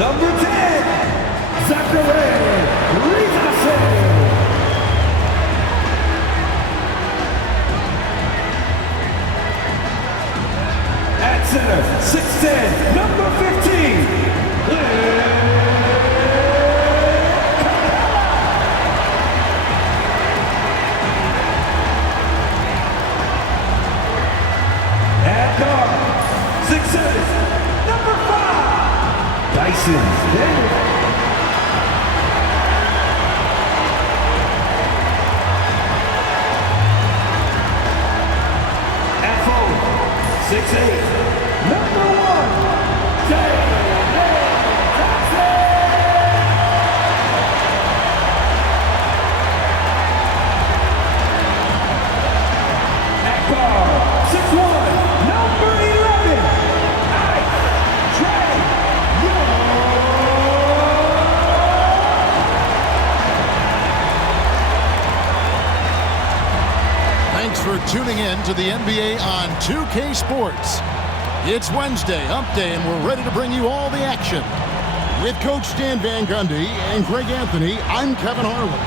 Number 10, Zachary. At center, 6'10", number 15. At guard, 6'7", number 5. Tyus. At forward, 6'8", number 1, Trae. At guard, 6'1", number 11, Trae. Thanks for tuning in to the NBA on 2K Sports. It's Wednesday, Hump Day, and we're ready to bring you all the action. With Coach Stan Van Gundy and Greg Anthony, I'm Kevin Harlan.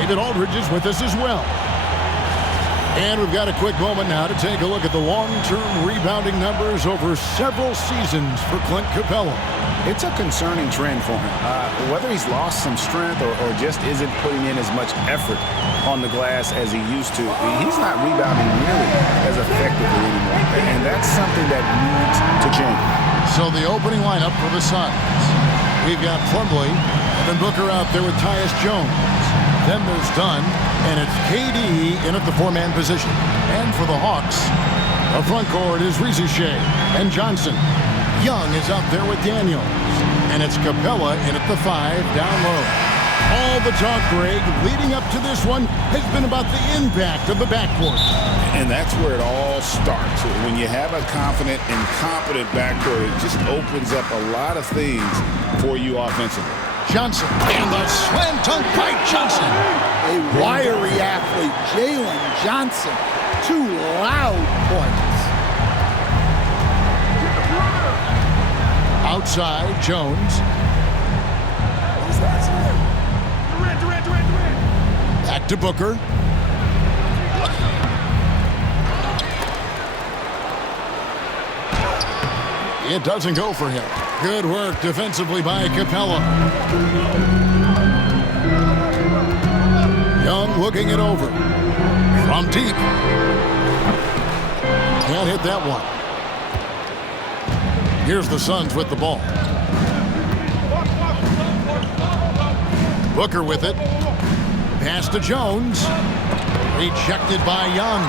David Aldridge is with us as well. And we've got a quick moment now to take a look at the long-term rebounding numbers over several seasons for Clint Capella. It's a concerning trend for him. Whether he's lost some strength or just isn't putting in as much effort on the glass as he used to, he's not rebounding nearly as effectively anymore. And that's something that needs to change. So the opening lineup for the Suns. We've got Plumlee, Devin Booker out there with Tyus Jones. Then there's Dunn, and it's KD in at the four-man position. And for the Hawks, the front court is Rizier and Johnson. Young is out there with Daniels, and it's Capella in at the 5 down low. All the talk, Greg, leading up to this one has been about the impact of the backcourt. And that's where it all starts. When you have a confident and competent backcourt, it just opens up a lot of things for you offensively. Johnson, and the slam dunk by Johnson. A wiry athlete, Jalen Johnson. 2 loud points. Outside, Jones. Back to Booker. It doesn't go for him. Good work defensively by Capella. Young looking it over. From deep. Can't hit that one. Here's the Suns with the ball. Booker with it. Pass to Jones. Rejected by Young.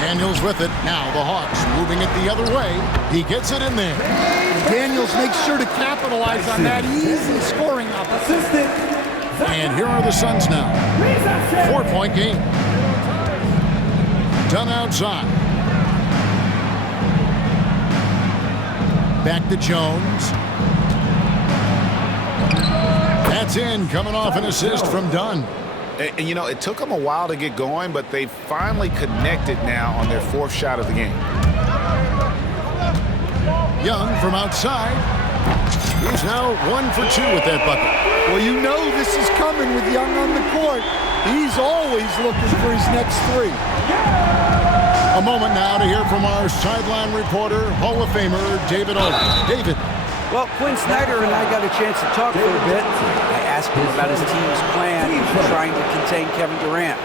Daniels with it. Now the Hawks moving it the other way. He gets it in there. Daniels makes sure to capitalize on that easy scoring opportunity. And here are the Suns now. 4-point game. Done outside. Back to Jones. That's in, coming off an assist from Dunn. And, you know, it took them a while to get going, but they finally connected now on their 4th shot of the game. Young from outside. He's now 1 for 2 with that bucket. Well, you know this is coming with Young on the court. He's always looking for his next 3. A moment now to hear from our sideline reporter, Hall of Famer David Aldridge. David. Well, Quinn Snyder and I got a chance to talk for a bit. I asked him about his team's plan in trying to contain Kevin Durant.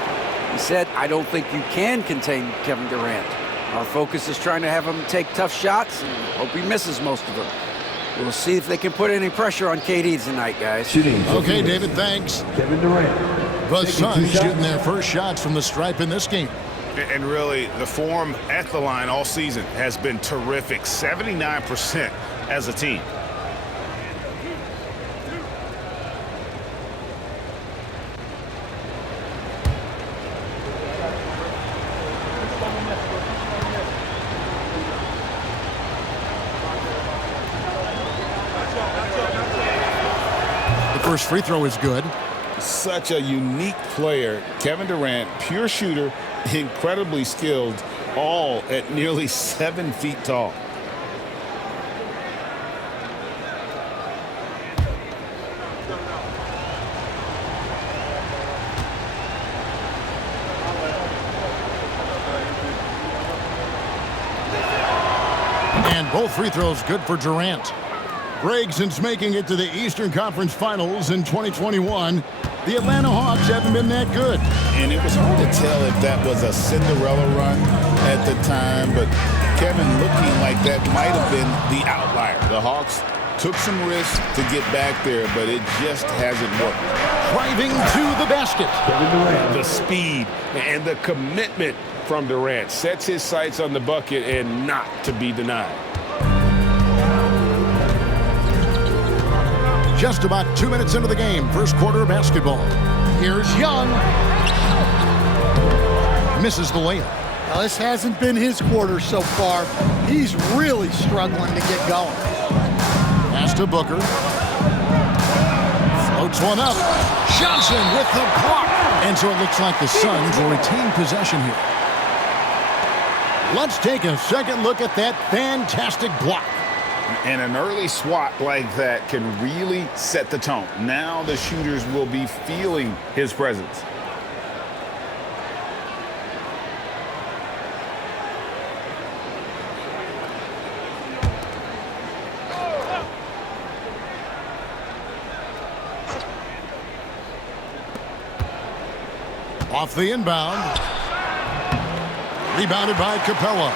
He said, I don't think you can contain Kevin Durant. Our focus is trying to have him take tough shots and hope he misses most of them. We'll see if they can put any pressure on KD tonight, guys. Okay, David, thanks. Kevin Durant. The Suns shooting their first shots from the stripe in this game. And really, the form at the line all season has been terrific. 79% as a team. The first free throw is good. Such a unique player. Kevin Durant, pure shooter, incredibly skilled, all at nearly 7 feet tall. Both free throws good for Durant. Greg, since making it to the Eastern Conference Finals in 2021, the Atlanta Hawks haven't been that good. And it was hard to tell if that was a Cinderella run at the time, but Kevin, looking like that might have been the outlier. The Hawks took some risks to get back there, but it just hasn't worked. Driving to the basket. The speed and the commitment from Durant sets his sights on the bucket and not to be denied. Just about 2 minutes into the game, first quarter of basketball. Here's Young. Misses the layup. Now, this hasn't been his quarter so far. He's really struggling to get going. Pass to Booker. Floats one up. Johnson with the block. And so it looks like the Suns will retain possession here. Let's take a second look at that fantastic block. And an early swat like that can really set the tone. Now the shooters will be feeling his presence. Off the inbound. Rebounded by Capella.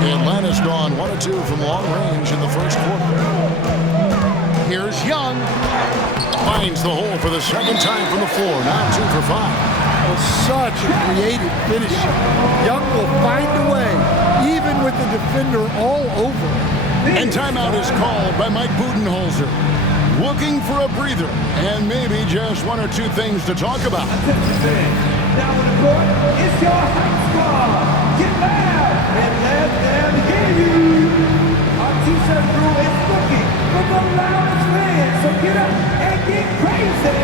Atlanta's gone 1 of 2 from long range in the first quarter. Here's Young. Finds the hole for the second time from the floor. Now 2 for 5. Oh, such a creative finish. Young will find a way, even with the defender all over. And timeout is called by Mike Budenholzer. Looking for a breather and maybe just 1 or 2 things to talk about. Now on the court, it's your hype squad. Get loud and let them hear you. Our t-shirt crew is looking for the loudest fans, so get up and get crazy.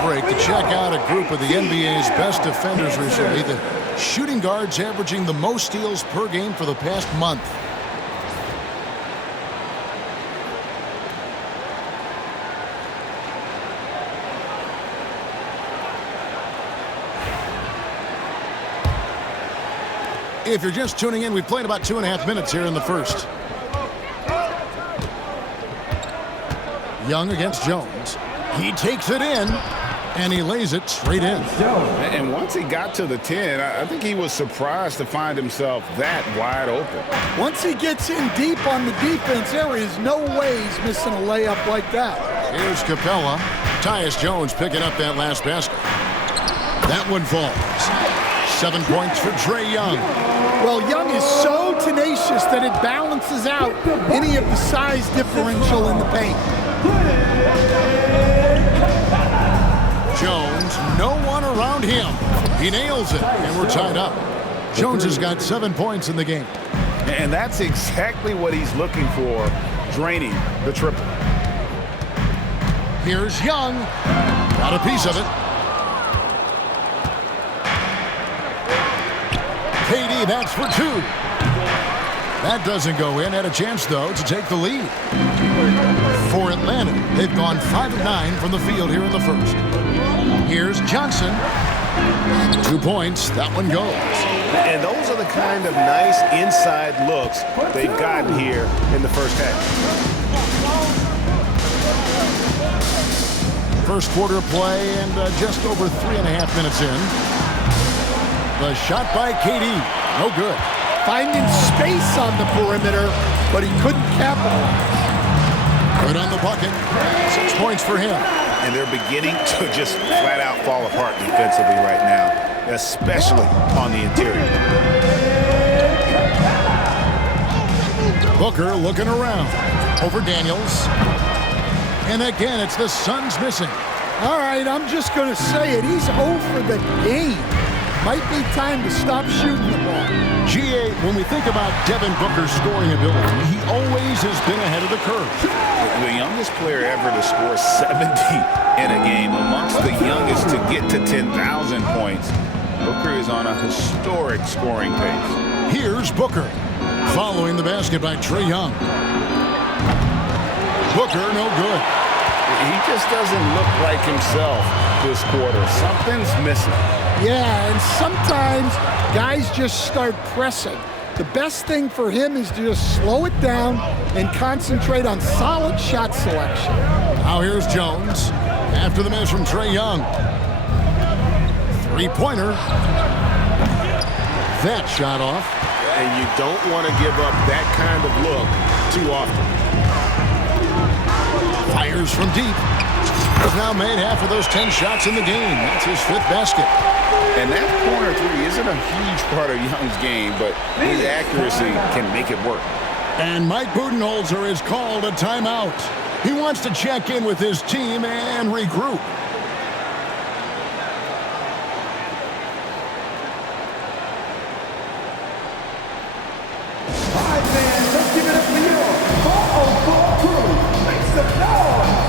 Break to check out a group of the NBA's best defenders recently. The shooting guards averaging the most steals per game for the past month. If you're just tuning in, we've played about 2.5 minutes here in the first. Young against Jones. He takes it in. And he lays it straight in. And once he got to the 10, I think he was surprised to find himself that wide open. Once he gets in deep on the defense, there is no way he's missing a layup like that. Here's Capella. Tyus Jones picking up that last basket. That one falls. 7 points for Trae Young. Well, Young is so tenacious that it balances out any of the size differential in the paint. Jones, no one around him. He nails it, and we're tied up. Jones has got 7 points in the game. And that's exactly what he's looking for, draining the triple. Here's Young. Got a piece of it. KD, that's for 2. That doesn't go in. Had a chance, though, to take the lead. For Atlanta, they've gone 5 of 9 from the field here in the first. Here's Johnson. 2 points. That one goes. And those are the kind of nice inside looks they've gotten here in the first half. First quarter of play and just over 3.5 minutes in. The shot by KD. No good. Finding space on the perimeter, but he couldn't capitalize. Good on the bucket. 6 points for him. And they're beginning to just flat out fall apart defensively right now, especially on the interior. Booker looking around. Over Daniels. And again, it's the Suns missing. All right, I'm just going to say it. He's 0 for the game. Might be time to stop shooting the ball. GA, when we think about Devin Booker's scoring ability, he always has been ahead of the curve. The youngest player ever to score 70 in a game, amongst the youngest to get to 10,000 points. Booker is on a historic scoring pace. Here's Booker, following the basket by Trae Young. Booker, no good. He just doesn't look like himself this quarter. Something's missing. Yeah, and sometimes guys just start pressing. The best thing for him is to just slow it down and concentrate on solid shot selection. Now here's Jones after the miss from Trae Young. Three-pointer. That shot off. And you don't want to give up that kind of look too often. Fires from deep. He's now made half of those 10 shots in the game. That's his 5th basket. And that corner three isn't a huge part of Young's game, but his accuracy can make it work. And Mike Budenholzer has called a timeout. He wants to check in with his team and regroup. Let's give it up for you. 404 crew. Make some noise.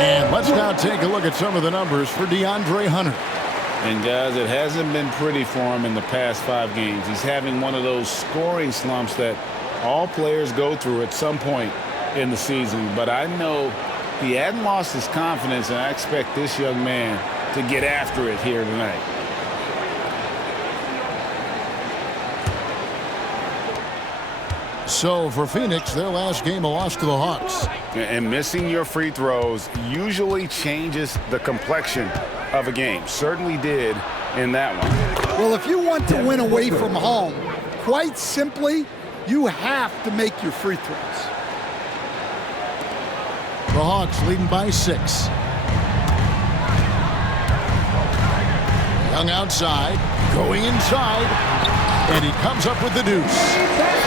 And let's now take a look at some of the numbers for DeAndre Hunter. And guys, it hasn't been pretty for him in the past 5 games. He's having one of those scoring slumps that all players go through at some point in the season. But I know he hadn't lost his confidence, and I expect this young man to get after it here tonight. So for Phoenix, their last game a loss to the Hawks. And missing your free throws usually changes the complexion of a game. Certainly did in that one. Well, if you want to win away from home, quite simply, you have to make your free throws. The Hawks leading by 6. Young outside, going inside, and he comes up with the deuce.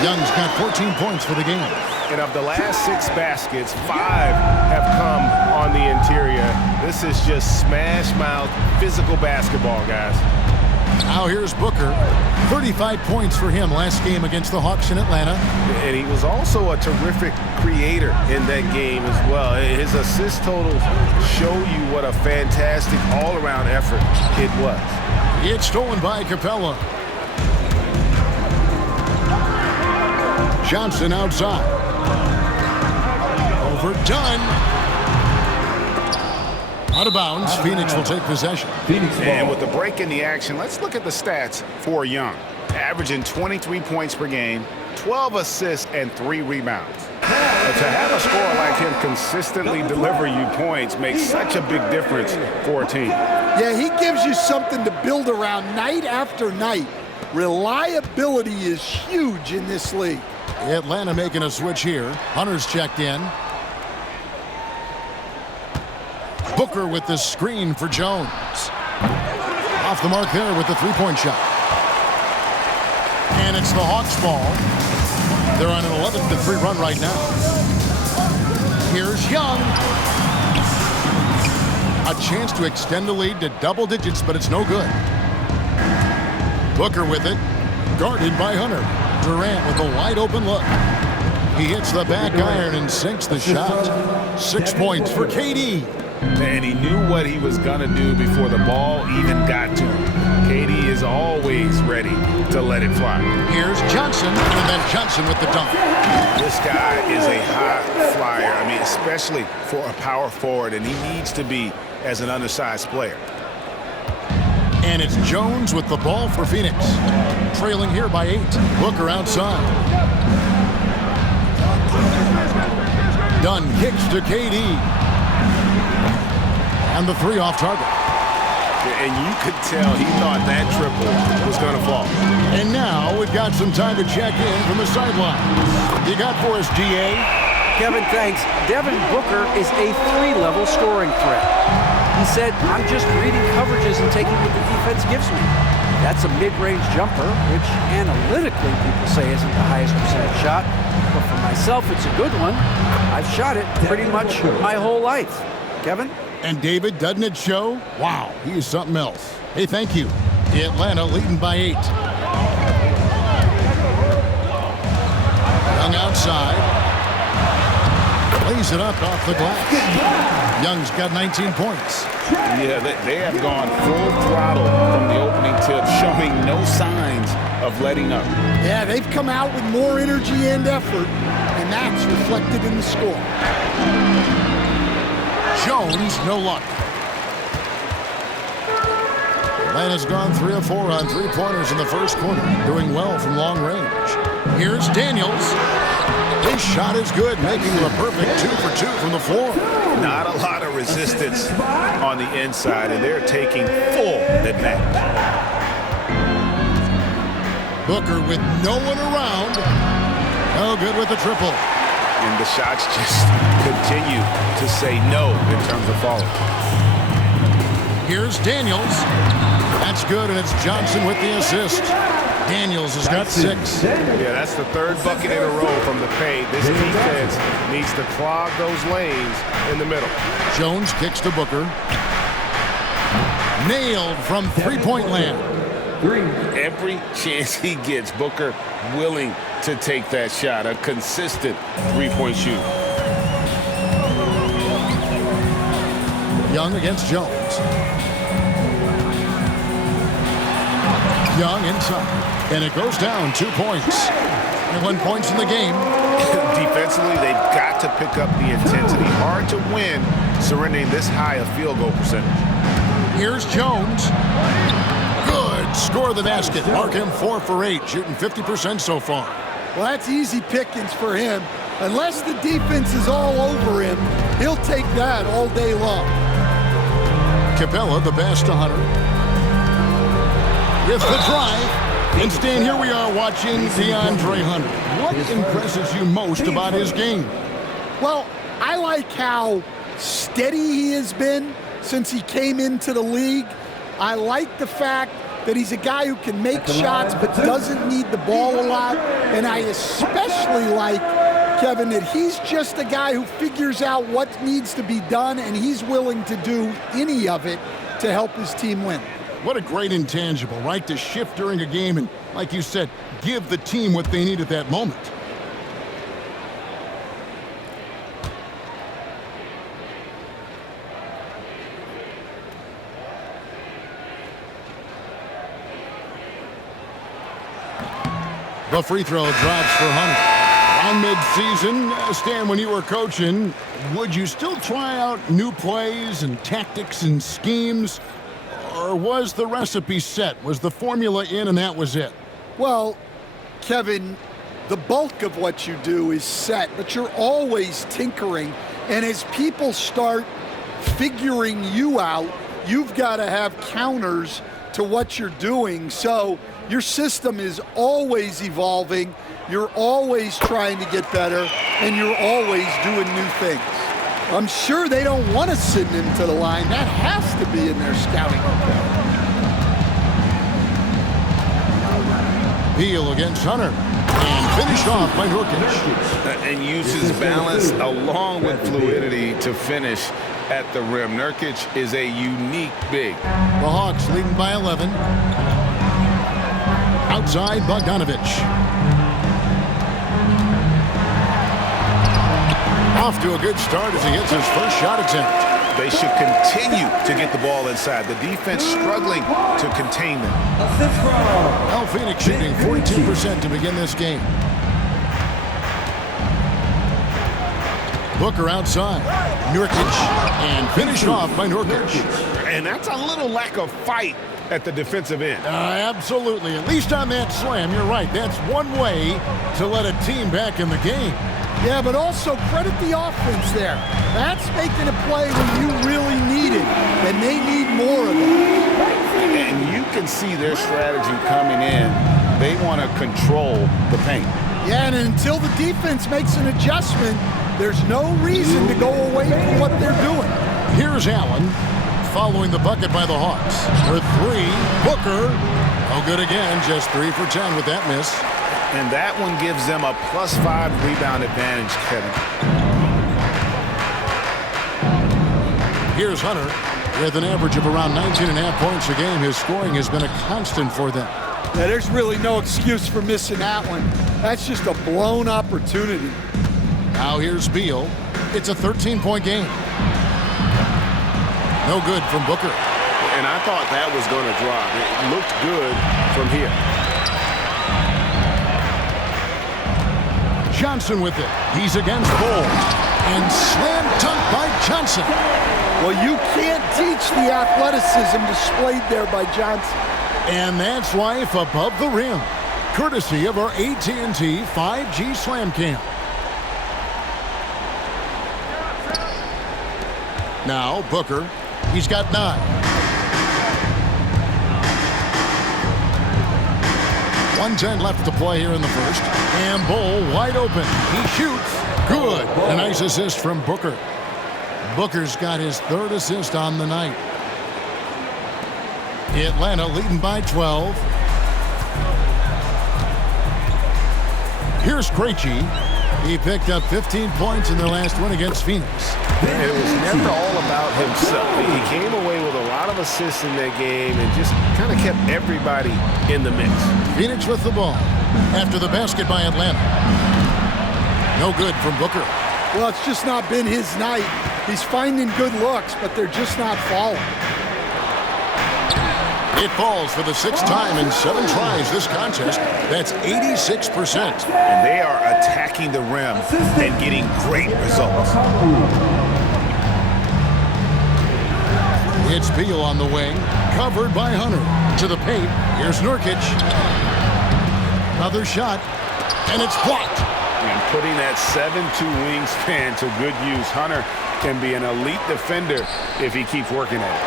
Young's got 14 points for the game. And of the last 6 baskets, 5 have come on the interior. This is just smash mouth physical basketball, guys. Now here's Booker. 35 points for him last game against the Hawks in Atlanta. And he was also a terrific creator in that game as well. His assist totals show you what a fantastic all-around effort it was. It's stolen by Capella. Johnson outside. Overdone. Out of bounds. Phoenix will take possession. And with the break in the action, let's look at the stats for Young. Averaging 23 points per game, 12 assists, and 3 rebounds. But to have a scorer like him consistently deliver you points makes such a big difference for a team. Yeah, he gives you something to build around night after night. Reliability is huge in this league. Atlanta making a switch here. Hunter's checked in. Booker with the screen for Jones. Off the mark there with the three-point shot. And it's the Hawks' ball. They're on an 11-3 run right now. Here's Young. A chance to extend the lead to double digits, but it's no good. Booker with it. Guarded by Hunter. Durant with a wide-open look. He hits the back iron and sinks the shot. 6 points for KD. And he knew what he was going to do before the ball even got to him. KD is always ready to let it fly. Here's Johnson, and then Johnson with the dunk. This guy is a high flyer. I mean, especially for a power forward, and he needs to be as an undersized player. And it's Jones with the ball for Phoenix. Trailing here by 8. Booker outside. Dunn kicks to KD. And the 3 off target. And you could tell he thought that triple was going to fall. And now we've got some time to check in from the sideline. You got for us, GA? Kevin, thanks. Devin Booker is a 3-level scoring threat. He said, I'm just reading coverages and taking what the defense gives me. That's a mid-range jumper, which analytically people say isn't the highest percentage shot. But for myself, it's a good one. I've shot it pretty much my whole life. Kevin? And David, doesn't it show? Wow, he is something else. Hey, thank you. Atlanta leading by 8. Young outside. Lays it up off the glass. Young's got 19 points. Yeah, they have gone full throttle from the opening tip, showing no signs of letting up. Yeah, they've come out with more energy and effort, and that's reflected in the score. Jones, no luck. Atlanta's gone 3 of 4 on 3-pointers in the first quarter, doing well from long range. Here's Daniels. His shot is good, making him a perfect 2 for 2 from the floor. Not a lot of resistance on the inside, and they're taking full advantage. Booker with no one around. No good with the triple. And the shots just continue to say no in terms of falling. Here's Daniels. That's good, and it's Johnson with the assist. Daniels has got 6. Yeah, that's the 3rd bucket in a row from the paint. This defense needs to clog those lanes in the middle. Jones kicks to Booker. Nailed from three-point land. Every chance he gets, Booker willing to take that shot. A consistent three-point shooter. Young against Jones. Young inside. And it goes down 2 points. 21 points in the game. Defensively, they've got to pick up the intensity. Hard to win surrendering this high a field goal percentage. Here's Jones. Good. Score the basket. Mark him 4 for 8, shooting 50% so far. Well, that's easy pickings for him. Unless the defense is all over him, he'll take that all day long. Capella, the pass to Hunter. With the drive. And Stan, here we are watching DeAndre Hunter. What impresses you most about his game? Well, I like how steady he has been since he came into the league. I like the fact that he's a guy who can make shots but doesn't need the ball a lot. And I especially like, Kevin, that he's just a guy who figures out what needs to be done, and he's willing to do any of it to help his team win. What a great intangible, right? To shift during a game and, like you said, give the team what they need at that moment. The free throw drops for Hunter. On mid-season, Stan, when you were coaching, would you still try out new plays and tactics and schemes? Or was the recipe set? Was the formula in and that was it? Well, Kevin, the bulk of what you do is set, but you're always tinkering. And as people start figuring you out, you've got to have counters to what you're doing. So your system is always evolving. You're always trying to get better, and you're always doing new things. I'm sure they don't want to send him to the line. That has to be in their scouting report. Beal against Hunter. And finished off by Nurkic. And uses balance along with fluidity to finish at the rim. Nurkic is a unique big. The Hawks leading by 11. Outside, Bogdanovich. Off to a good start as he hits his first shot attempt. They should continue to get the ball inside. The defense struggling to contain them. Now Phoenix shooting 42% to begin this game. Booker outside. Nurkic. And finished off by Nurkic. And that's a little lack of fight at the defensive end. Absolutely. At least on that slam, you're right. That's one way to let a team back in the game. Yeah, but also credit the offense there. That's making a play when you really need it, and they need more of it. And you can see their strategy coming in. They want to control the paint. Yeah, and until the defense makes an adjustment, there's no reason to go away from what they're doing. Here's Allen following the bucket by the Hawks. For three, Booker. Oh, good again. Just 3 for 10 with that miss. And that one gives them a +5 rebound advantage, Kevin. Here's Hunter with an average of around 19.5 points a game. His scoring has been a constant for them. Yeah, there's really no excuse for missing that one. That's just a blown opportunity. Now here's Beal. It's a 13-point game. No good from Booker. And I thought that was going to drop. It looked good from here. Johnson with it. He's against Bull. And slam dunk by Johnson. Well, you can't teach the athleticism displayed there by Johnson. And that's life above the rim. Courtesy of our AT&T 5G Slam Cam. Now Booker. He's got 9. 1:10 left to play here in the first. And Bull wide open. He shoots. Good. A nice assist from Booker. Booker's got his 3rd assist on the night. Atlanta leading by 12. Here's Krejci. He picked up 15 points in their last win against Phoenix. And it was never all about himself. He came away with a lot of assists in that game and just kind of kept everybody in the mix. Phoenix with the ball after the basket by Atlanta. No good from Booker. Well, it's just not been his night. He's finding good looks, but they're just not falling. It falls for the 6th time in 7 tries this contest. That's 86%. And they are attacking the rim and getting great results. It's Beal on the wing, covered by Hunter. To the paint, here's Nurkic. Another shot, and it's blocked. And putting that 7'2" wingspan to good use, Hunter can be an elite defender if he keeps working at it.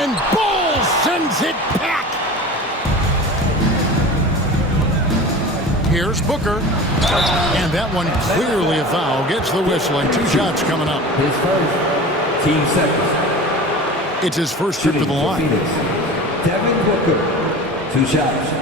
And Bull sends it back. Here's Booker. And that one clearly a foul. Gets the whistle and 2 shots coming up. His first, team second. It's his first trip to the line. Devin Booker, 2 shots.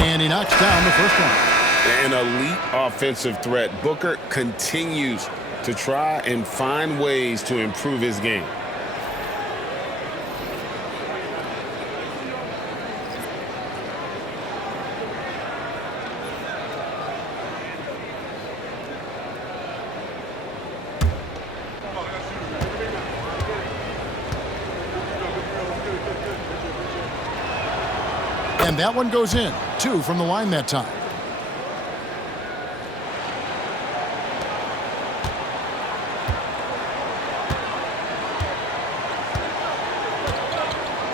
And he knocks down the first one. An elite offensive threat. Booker continues to try and find ways to improve his game. And that one goes in. 2 from the line that time.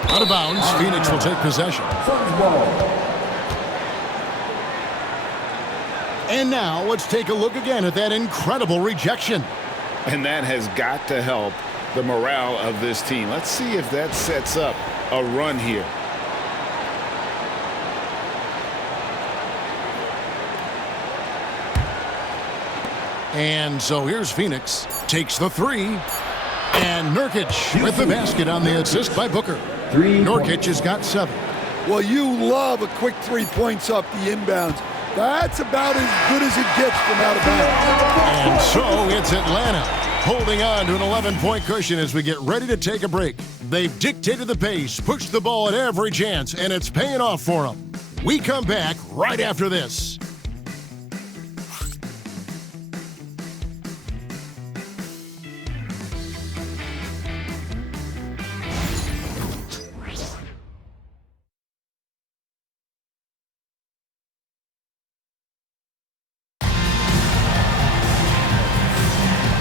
Out of bounds. Phoenix will take possession. And now let's take a look again at that incredible rejection. And that has got to help the morale of this team. Let's see if that sets up a run here. And so here's Phoenix. Takes the 3. And Nurkic with the basket on the assist by Booker. Nurkic has got 7. Well, you love a quick 3 points off the inbounds. That's about as good as it gets from out of bounds. And so it's Atlanta holding on to an 11-point cushion as we get ready to take a break. They've dictated the pace, pushed the ball at every chance, and it's paying off for them. We come back right after this.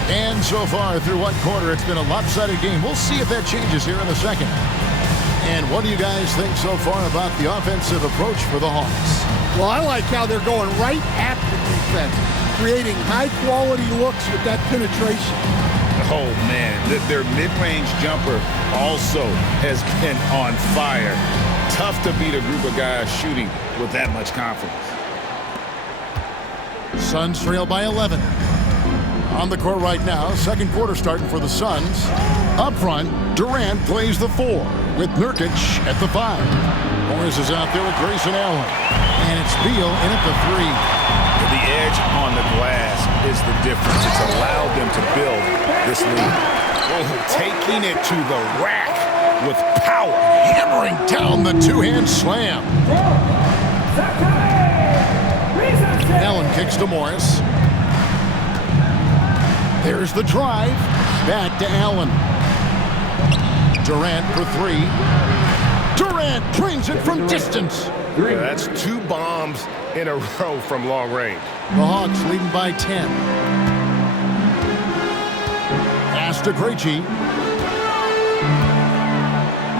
And so far through one quarter, it's been a lopsided game. We'll see if that changes here in the second. And what do you guys think so far about the offensive approach for the Hawks? Well, I like how they're going right at the defense, creating high-quality looks with that penetration. Oh, man, their mid-range jumper also has been on fire. Tough to beat a group of guys shooting with that much confidence. Suns trail by 11. On the court right now, second quarter starting for the Suns. Up front, Durant plays the 4 with Nurkic at the 5. Morris is out there with Grayson Allen. And it's Beal in at the 3. The edge on the glass is the difference. It's allowed them to build this lead. Oh, taking it to the rack with power. Hammering down the two-hand slam. Allen kicks to Morris. There's the drive. Back to Allen. Durant for 3. Durant drains it from distance. Yeah, that's 2 bombs in a row from long range. The Hawks leading by 10. Pass to Krejci.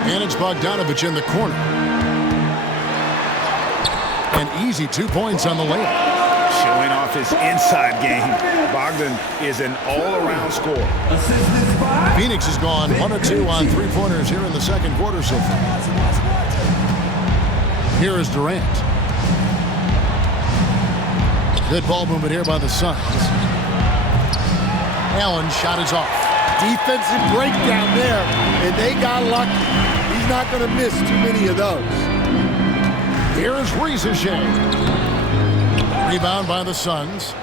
And it's Bogdanovich in the corner. An easy 2 points on the layup. Showing off his inside game. Bogdan is an all-around scorer. Phoenix has gone 1 of 2 on 3-pointers here in the second quarter so far. Here is Durant. Good ball movement here by the Suns. Allen shot is off. Defensive breakdown there, and they got lucky. He's not going to miss too many of those. Here is Rizachet. Rebound by the Suns.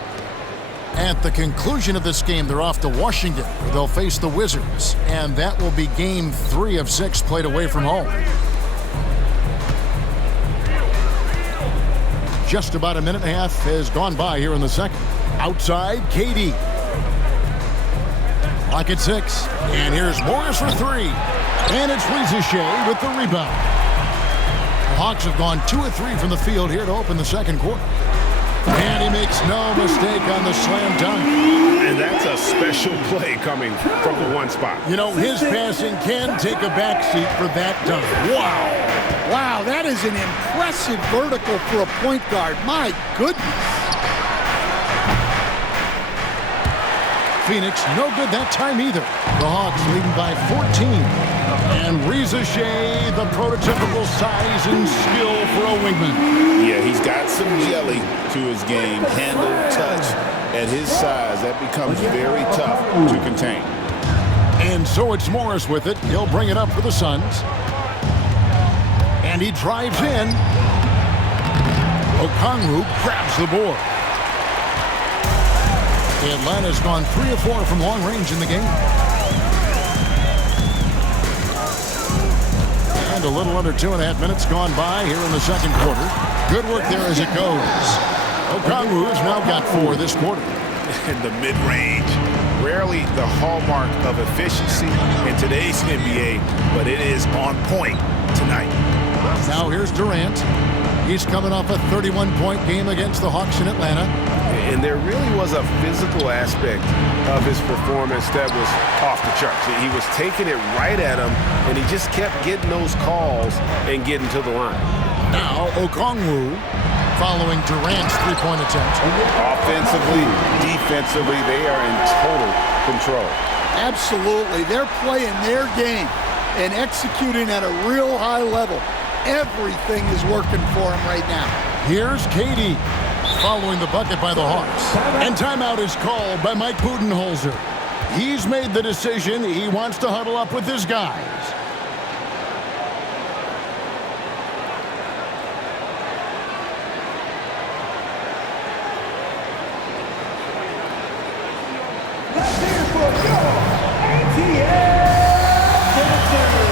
At the conclusion of this game, they're off to Washington, where they'll face the Wizards. And that will be game 3 of 6 played away from home. Just about a minute and a half has gone by here in the second. Outside, KD. Clock at 6. And here's Morris for 3. And it's Rizachet with the rebound. The Hawks have gone 2 of 3 from the field here to open the second quarter. And he makes no mistake on the slam dunk. And that's a special play coming from the 1 spot. You know, his passing can take a backseat for that dunk. Wow. Wow, that is an impressive vertical for a point guard. My goodness. Phoenix, no good that time either. The Hawks leading by 14. And Rizachet, the prototypical size and skill for a wingman. Yeah, he's got some jelly to his game. Handle, touch. At his size, that becomes very tough to contain. And so it's Morris with it. He'll bring it up for the Suns. And he drives in. Okongwu grabs the board. Atlanta's gone 3 of 4 from long range in the game. And a little under 2.5 minutes gone by here in the second quarter. Good work there as it goes. Okongwu has now got 4 this quarter. In the mid-range, rarely the hallmark of efficiency in today's NBA, but it is on point tonight. Now here's Durant. He's coming off a 31-point game against the Hawks in Atlanta. And there really was a physical aspect of his performance that was off the charts. He was taking it right at him, and he just kept getting those calls and getting to the line. Now Okongwu following Durant's three-point attempt. Offensively, defensively, they are in total control. Absolutely. They're playing their game and executing at a real high level. Everything is working for them right now. Here's KD following the bucket by the Hawks. And timeout is called by Mike Budenholzer. He's made the decision. He wants to huddle up with his guys. Let's hear it for your ATL Johnson.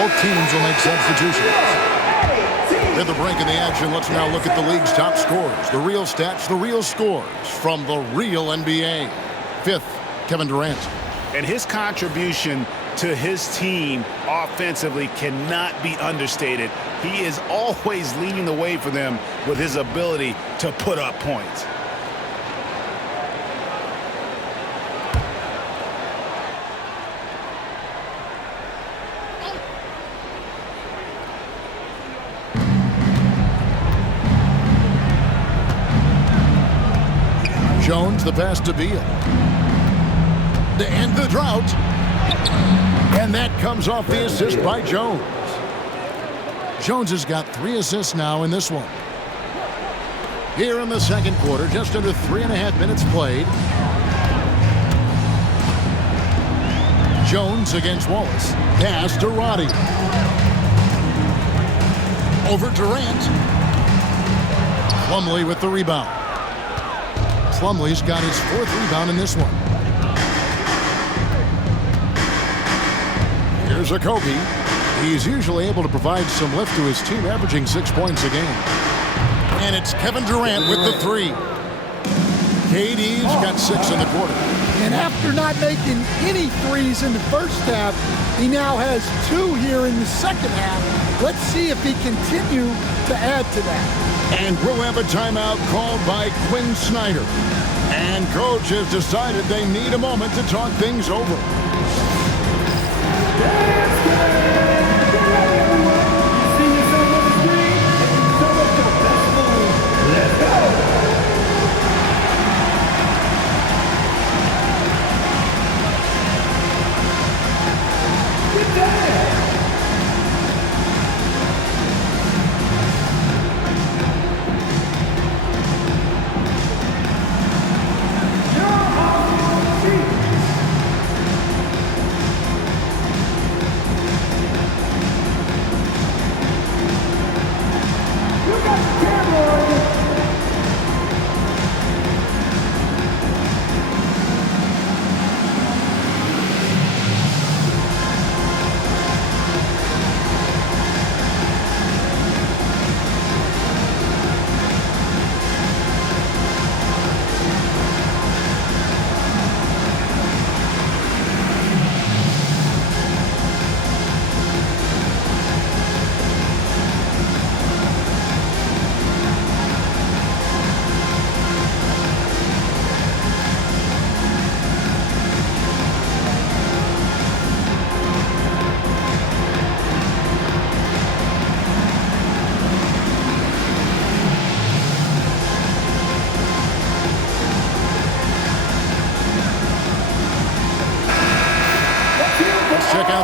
Both teams will make substitutions. At the break in the action, let's now look at the league's top scorers. The real stats, the real scores from the real NBA. 5th, Kevin Durant. And his contribution to his team offensively cannot be understated. He is always leading the way for them with his ability to put up points. Jones, the pass to Beal. To end the drought. And that comes off the assist by Jones. Jones has got 3 assists now in this one. Here in the second quarter, just under 3.5 minutes played. Jones against Wallace. Pass to Roddy. Over Durant. Plumlee with the rebound. Plumlee's got his 4th rebound in this one. Here's Okogie. He's usually able to provide some lift to his team, averaging 6 points a game. And it's Kevin Durant with the 3. KD's got 6 in the quarter. And after not making any threes in the first half, he now has 2 here in the second half. Let's see if he continue to add to that. And we'll have a timeout called by Quinn Snyder. And coach has decided they need a moment to talk things over. Let's go! Get down! Your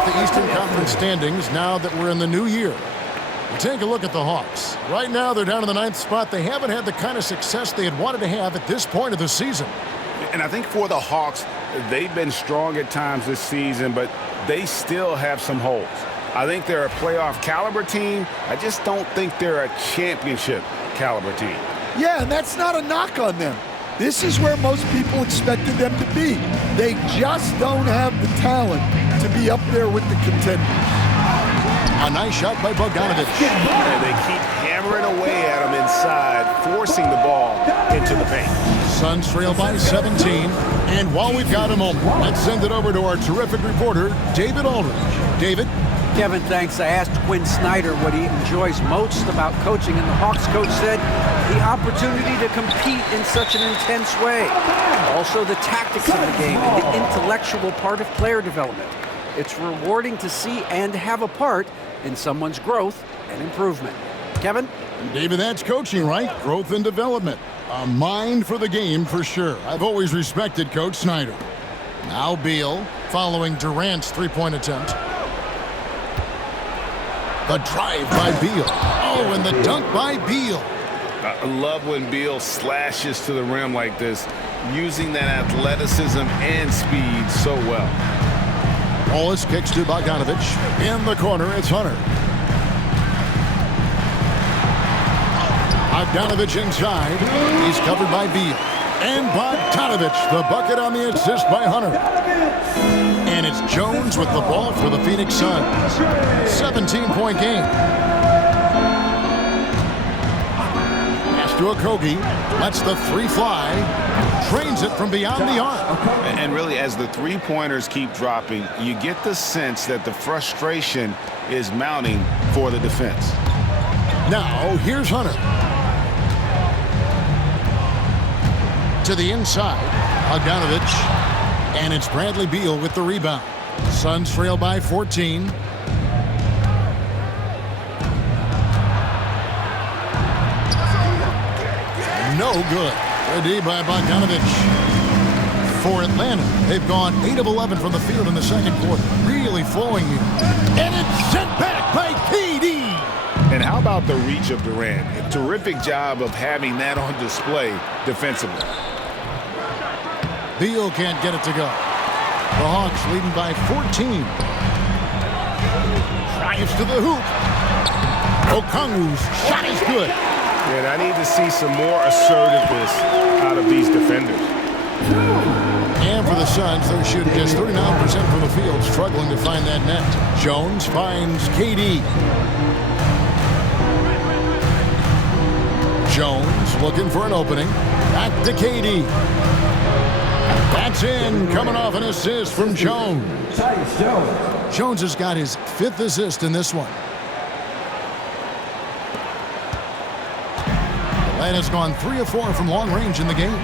the Eastern Conference standings now that we're in the new year. You take a look at the Hawks. Right now, they're down in the 9th spot. They haven't had the kind of success they had wanted to have at this point of the season. And I think for the Hawks, they've been strong at times this season, but they still have some holes. I think they're a playoff caliber team. I just don't think they're a championship caliber team. Yeah, and that's not a knock on them. This is where most people expected them to be. They just don't have the talent to be up there with the contenders. A nice shot by Bogdanovich. And they keep hammering away at him inside, forcing the ball into the paint. Suns trail by 17. And while we've got a moment, let's send it over to our terrific reporter, David Aldridge. David? Kevin, thanks. I asked Quinn Snyder what he enjoys most about coaching, and the Hawks coach said the opportunity to compete in such an intense way. Also, the tactics of the game and the intellectual part of player development. It's rewarding to see and have a part in someone's growth and improvement. Kevin? David, that's coaching, right? Growth and development. A mind for the game for sure. I've always respected Coach Snyder. Now Beal, following Durant's three-point attempt. The drive by Beal. Oh, and the dunk by Beal. I love when Beal slashes to the rim like this, using that athleticism and speed so well. Wallace kicks to Bogdanovich. In the corner, it's Hunter. Bogdanovich inside. He's covered by Beal. And Bogdanovich, the bucket on the assist by Hunter. And it's Jones with the ball for the Phoenix Suns. 17-point game. Pass to Okogie. Lets the three fly. Trains it from beyond the arc. And really, as the three-pointers keep dropping, you get the sense that the frustration is mounting for the defense. Now, here's Hunter. To the inside. Bogdanovich. And it's Bradley Beal with the rebound. Suns trail by 14. No good. Ready by Bogdanovich. For Atlanta, they've gone 8 of 11 from the field in the second quarter. Really flowing here. And it's sent back by KD. And how about the reach of Durant? A terrific job of having that on display defensively. Beal can't get it to go. The Hawks leading by 14. Drives to the hoop. Okongwu's shot is good. And I need to see some more assertiveness out of these defenders. And for the Suns, they're shooting just 39% from the field, struggling to find that net. Jones finds KD. Jones looking for an opening. Back to KD. That's in, coming off an assist from Jones. Jones has got his 5th assist in this one. Atlanta's gone 3 of 4 from long range in the game.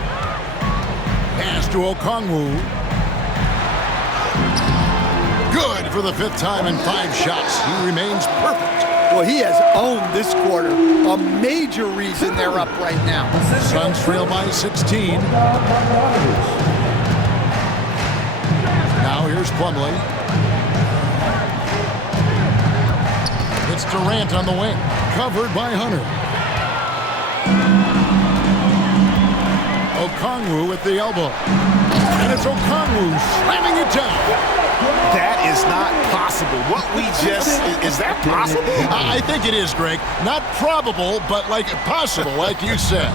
Pass to Okongwu. Good for the 5th time in 5 shots. He remains perfect. Well, he has owned this quarter. A major reason they're up right now. Suns trail by 16. Now here's Plumlee. It's Durant on the wing. Covered by Hunter. Okongwu at the elbow. And it's Okongwu slamming it down. That is not possible. What we just, is that possible? I think it is, Greg. Not probable, but like possible, like you said.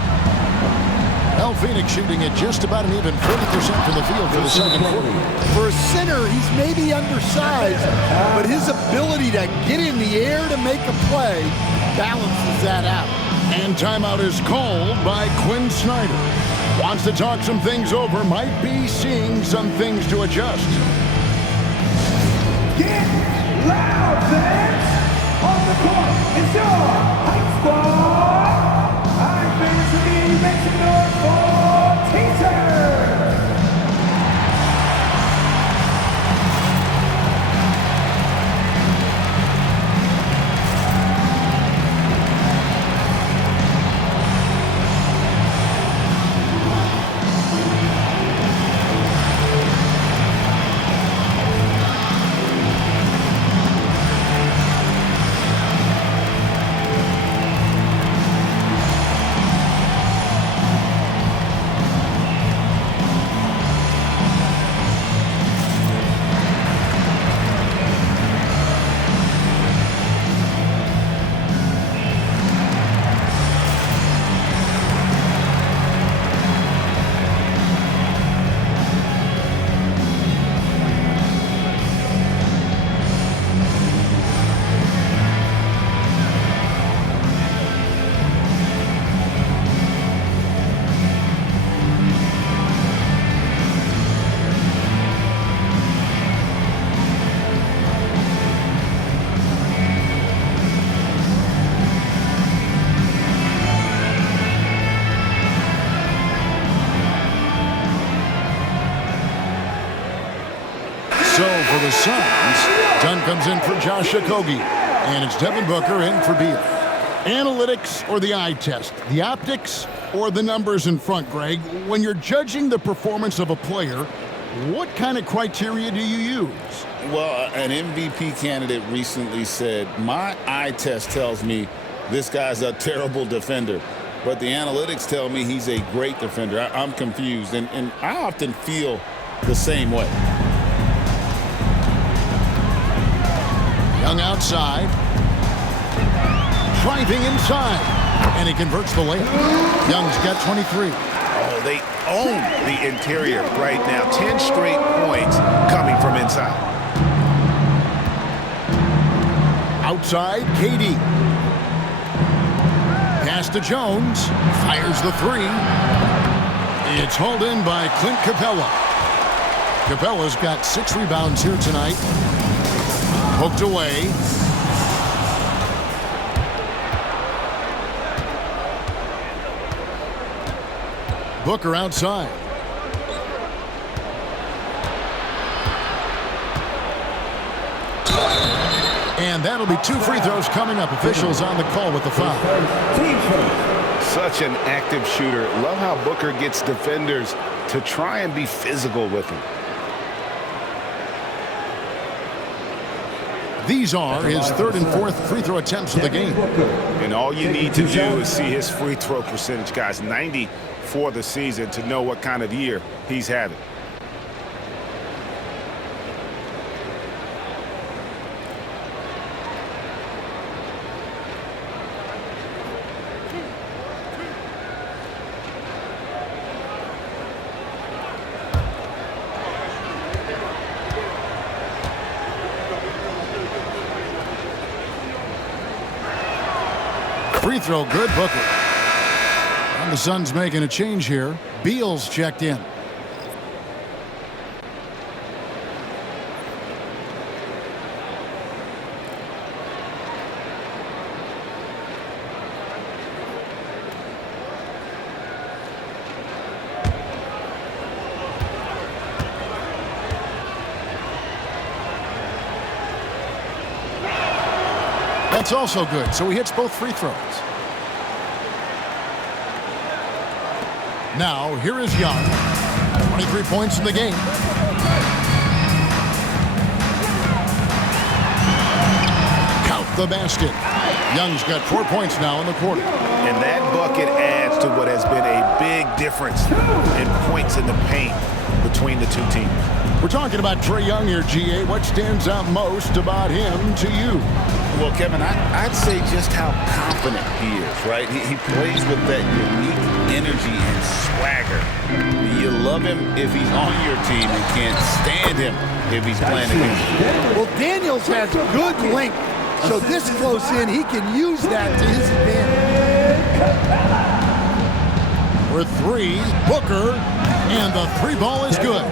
Well, Phoenix shooting at just about an even 40% from the field for the second quarter. For a center, he's maybe undersized, but his ability to get in the air to make a play balances that out. And timeout is called by Quinn Snyder. Wants to talk some things over, might be seeing some things to adjust. Get loud, fans! On the court is your Hype Squad! I'm Benjamin, make some noise for Teaser! the Suns. Dunn comes in for Josh Okogie. And it's Devin Booker in for Beal. Analytics or the eye test? The optics or the numbers in front, Greg? When you're judging the performance of a player, what kind of criteria do you use? Well, an MVP candidate recently said, my eye test tells me this guy's a terrible defender, but the analytics tell me he's a great defender. I'm confused, and I often feel the same way. Young outside. Driving inside. And he converts the layup. Young's got 23. Oh, they own the interior right now. 10 straight points coming from inside. Outside, KD. Pass to Jones. Fires the three. It's hauled in by Clint Capella. Capella's got 6 rebounds here tonight. Poked away. Booker outside. And that'll be 2 free throws coming up. Officials on the call with the foul. Such an active shooter. Love how Booker gets defenders to try and be physical with him. These are his 3rd and 4th free throw attempts of the game. And all you need to do is see his free throw percentage, guys. 90 for the season to know what kind of year he's having. Free throw good, Booker. And the Suns making a change here. Beal's checked in. That's also good, so he hits both free throws. Now, here is Young. 23 points in the game. Count the basket. Young's got 4 points now in the quarter. And that bucket adds to what has been a big difference in points in the paint between the two teams. We're talking about Trae Young here, GA. What stands out most about him to you? Well, Kevin, I'd say just how confident he is, right? He plays with that unique energy and swagger. You love him if he's on your team and can't stand him if he's playing against you. Well, Daniels has good length, so this close in, he can use that to his advantage. For 3, Booker, and the 3 ball is good.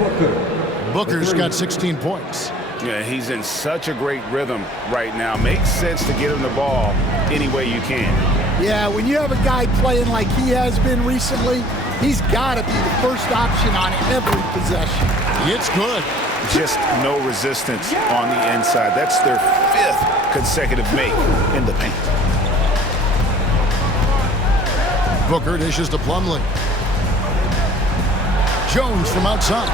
Booker's got 16 points. Yeah, he's in such a great rhythm right now. Makes sense to get him the ball any way you can. Yeah, when you have a guy playing like he has been recently, he's got to be the first option on every possession. It's good. Just no resistance on the inside. That's their 5th consecutive make in the paint. Booker dishes to Plumlee. Jones from outside.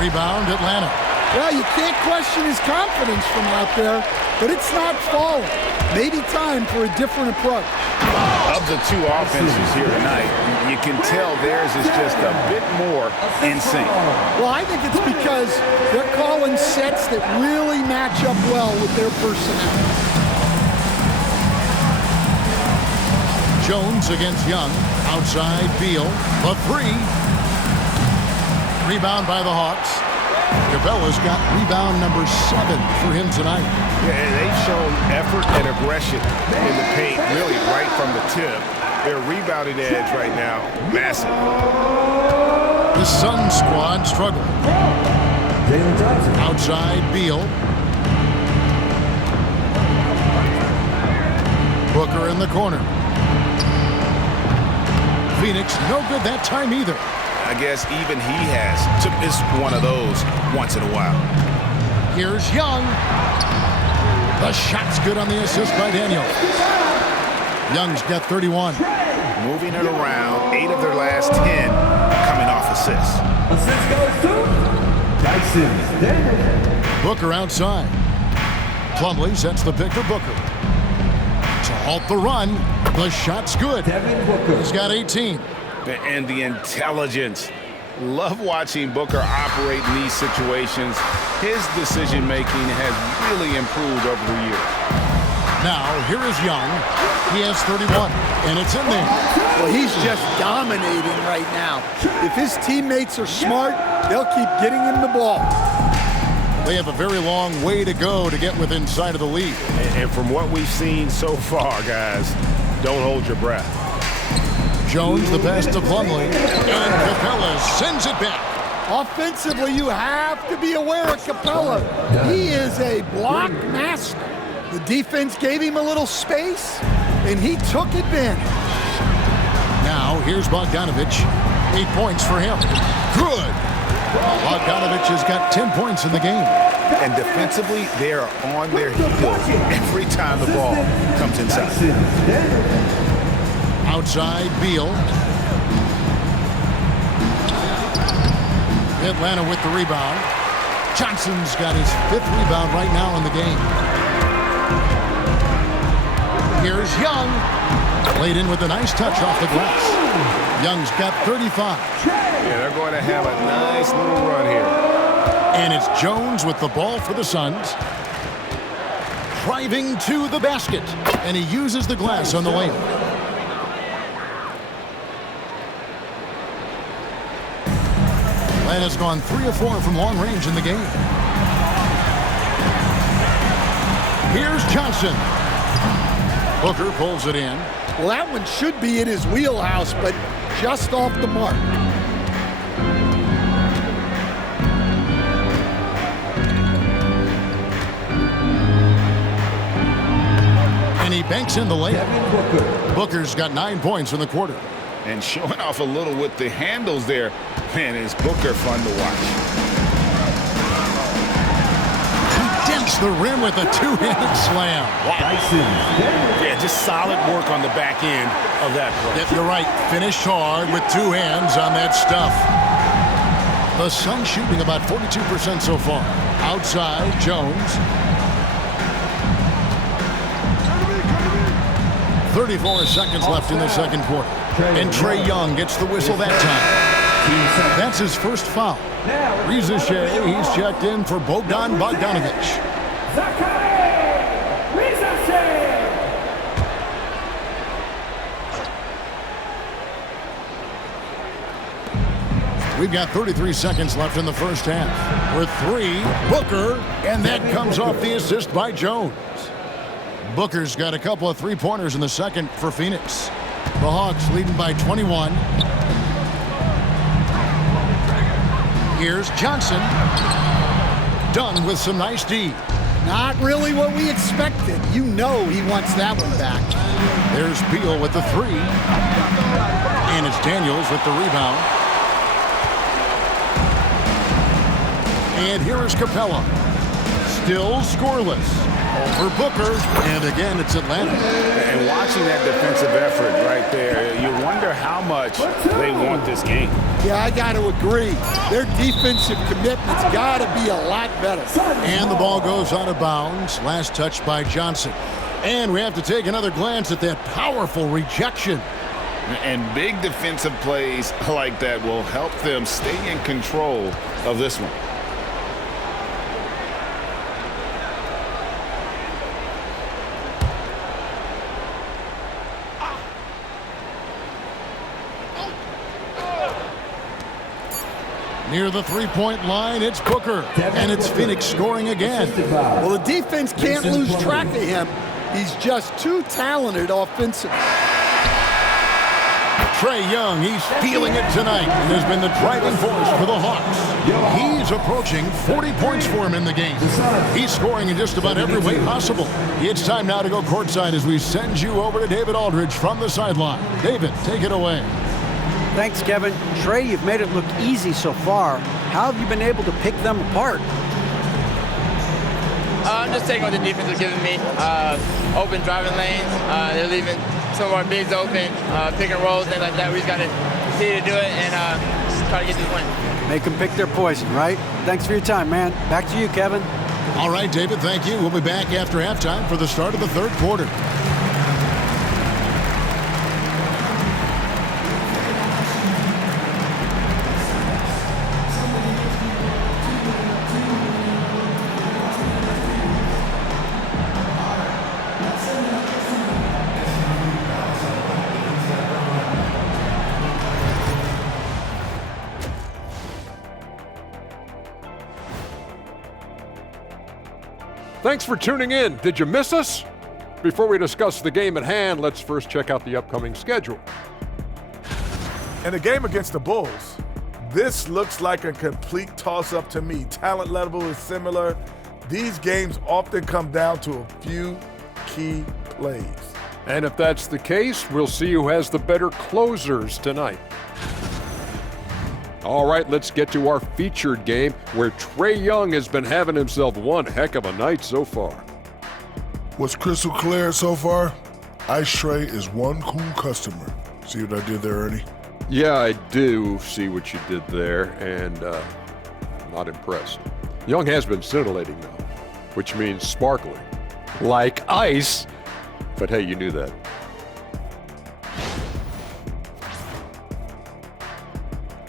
Rebound, Atlanta. Well, you can't question his confidence from out there, but it's not falling. Maybe time for a different approach. Of the 2 offenses here tonight, you can tell theirs is just a bit more in sync. Well, I think it's because they're calling sets that really match up well with their personnel. Jones against Young. Outside, Beal. The 3. Rebound by the Hawks. Capella's got rebound number 7 for him tonight. Yeah, they've shown effort and aggression in the paint, really right from the tip. Their rebounding edge right now, massive. The Suns squad struggling. Outside, Beal. Booker in the corner. Phoenix, no good that time either. I guess even he has to miss one of those once in a while. Here's Young. The shot's good on the assist by Daniels. Young's got 31. Moving it around, 8 of their last 10 coming off assists. Assist goes to Tyus. Daniels. Booker outside. Plumlee sets the pick for Booker. To halt the run, the shot's good. Devin Booker. He's got 18. And the intelligence. Love watching Booker operate in these situations. His decision-making has really improved over the years. Now, here is Young. He has 31, and it's in there. Well, he's just dominating right now. If his teammates are smart, they'll keep getting him the ball. They have a very long way to go to get within sight of the lead. And from what we've seen so far, guys, don't hold your breath. Jones, the pass to Plumlee, and Capella sends it back. Offensively, you have to be aware of Capella. He is a block master. The defense gave him a little space, and he took advantage. Now, here's Bogdanovich. 8 points for him. Good. Bogdanovich has got 10 points in the game. And defensively, they are on their heels every time the ball comes inside. Outside, Beal. Atlanta with the rebound. Johnson's got his 5th rebound right now in the game. Here's Young. Played in with a nice touch off the glass. Young's got 35. Yeah, they're going to have a nice little run here. And it's Jones with the ball for the Suns. Driving to the basket. And he uses the glass on the lane. Atlanta's gone 3 of 4 from long range in the game. Here's Johnson. Booker pulls it in. Well, that one should be in his wheelhouse, but just off the mark. And he banks in the layup. Booker's got 9 points in the quarter. And showing off a little with the handles there. Man, is Booker fun to watch. He dents the rim with a 2-handed slam. Wow. Yeah, just solid work on the back end of that play. Yep, you're right. Finished hard with 2 hands on that stuff. The Suns shooting about 42% so far. Outside, Jones. 34 seconds left in the second quarter. And Trae Young gets the whistle that time. That's his first foul. Reza Shea, he's checked in for Bogdan Bogdanovich. We've got 33 seconds left in the first half. With 3, Booker, and that comes off the assist by Jones. Booker's got a couple of 3-pointers in the second for Phoenix. The Hawks leading by 21. Here's Johnson. Done with some nice D. Not really what we expected. You know he wants that one back. There's Beal with the 3. And it's Daniels with the rebound. And here is Capella. Still scoreless. Over Booker, and again, it's Atlanta. And watching that defensive effort right there, you wonder how much they want this game. Yeah, I got to agree. Their defensive commitment's got to be a lot better. And the ball goes out of bounds. Last touch by Johnson. And we have to take another glance at that powerful rejection. And big defensive plays like that will help them stay in control of this one. Near the 3-point line, it's Booker. And it's Phoenix scoring again. Well, the defense can't lose track of him. He's just too talented offensively. Trae Young, he's feeling it tonight and has been the driving force for the Hawks. He's approaching 40 points for him in the game. He's scoring in just about every way possible. It's time now to go courtside as we send you over to David Aldridge from the sideline. David, take it away. Thanks, Kevin. Trae, you've made it look easy so far. How have you been able to pick them apart? I'm just taking what the defense is giving me. Open driving lanes. They're leaving some of our bigs open, pick and rolls, things like that. We just got to continue to do it and just try to get this win. Make them pick their poison, right? Thanks for your time, man. Back to you, Kevin. All right, David, thank you. We'll be back after halftime for the start of the third quarter. Thanks for tuning in. Did you miss us? Before we discuss the game at hand, let's first check out the upcoming schedule. In the game against the Bulls, this looks like a complete toss-up to me. Talent level is similar. These games often come down to a few key plays. And if that's the case, we'll see who has the better closers tonight. All right, let's get to our featured game where Trae Young has been having himself one heck of a night so far. What's crystal clear so far? Ice Trae is one cool customer. See what I did there, Ernie? Yeah, I do see what you did there, and not impressed. Young has been scintillating though, which means sparkling. Like ice, but hey, you knew that.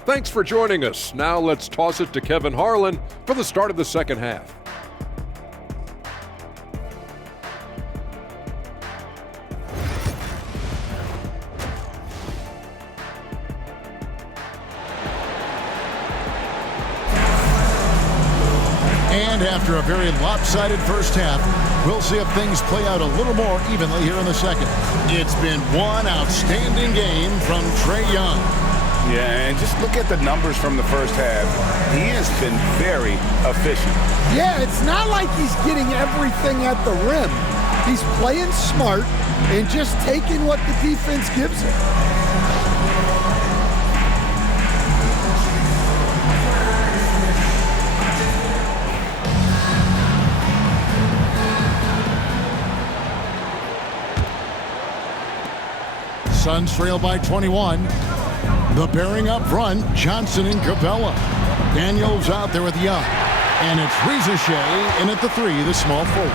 Thanks for joining us. Now let's toss it to Kevin Harlan for the start of the second half. And after a very lopsided first half, we'll see if things play out a little more evenly here in the second. It's been one outstanding game from Trae Young. Yeah, and just look at the numbers from the first half. He has been very efficient. Yeah, it's not like he's getting everything at the rim. He's playing smart and just taking what the defense gives him. Suns trail by 21. The pairing up front, Johnson and Capella. Daniels out there with Young. And it's Rizachet in at the three, the small forward.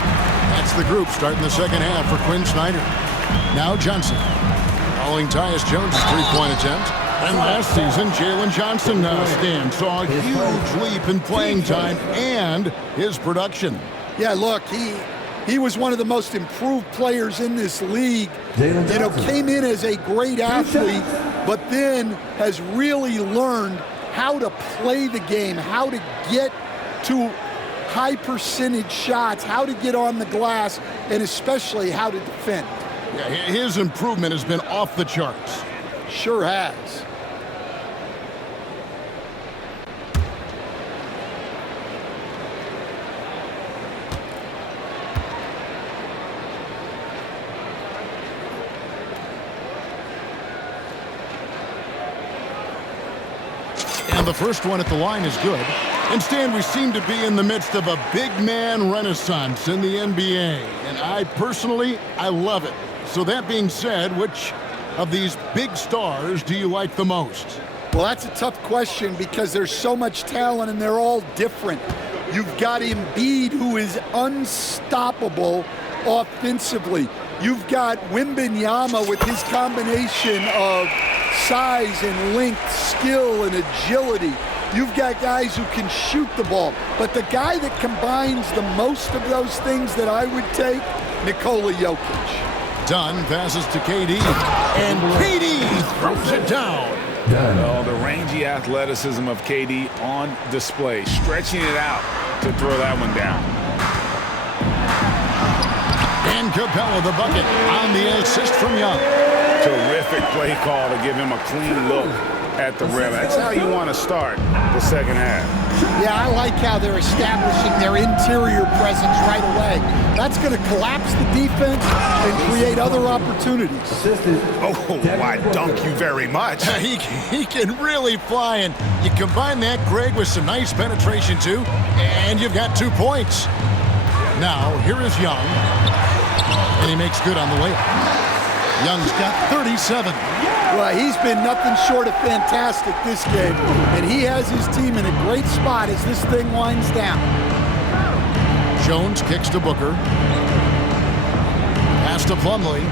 That's the group starting the second half for Quinn Snyder. Now Johnson. Following Tyus Jones' three-point attempt. And last season, Jalen Johnson saw a huge leap in playing time and his production. Yeah, look, he was one of the most improved players in this league. Came in as a great athlete, but then has really learned how to play the game, how to get to high percentage shots, how to get on the glass, and especially how to defend. Yeah, his improvement has been off the charts. Sure has. And the first one at the line is good. Instead, we seem to be in the midst of a big man renaissance in the NBA. And I love it. So that being said, which of these big stars do you like the most? Well, that's a tough question because there's so much talent and they're all different. You've got Embiid, who is unstoppable offensively. You've got Wembanyama with his combination of size and length, skill and agility. You've got guys who can shoot the ball. But the guy that combines the most of those things that I would take, Nikola Jokic. Dunn passes to KD. And KD throws it down. Oh, the rangy athleticism of KD on display, stretching it out to throw that one down. And Capella the bucket on the assist from Young. Terrific play call to give him a clean look. at the rim. That's how you want to start the second half. Yeah, I like how they're establishing their interior presence right away. That's going to collapse the defense and create other opportunities. Oh, why dunk you very much. He can really fly, and you combine that, Greg, with some nice penetration, too, and you've got 2 points. Now, here is Young, and he makes good on the layup. Young's got 37. Well, he's been nothing short of fantastic this game, and he has his team in a great spot as this thing winds down. Jones kicks to Booker. Pass to Plumlee.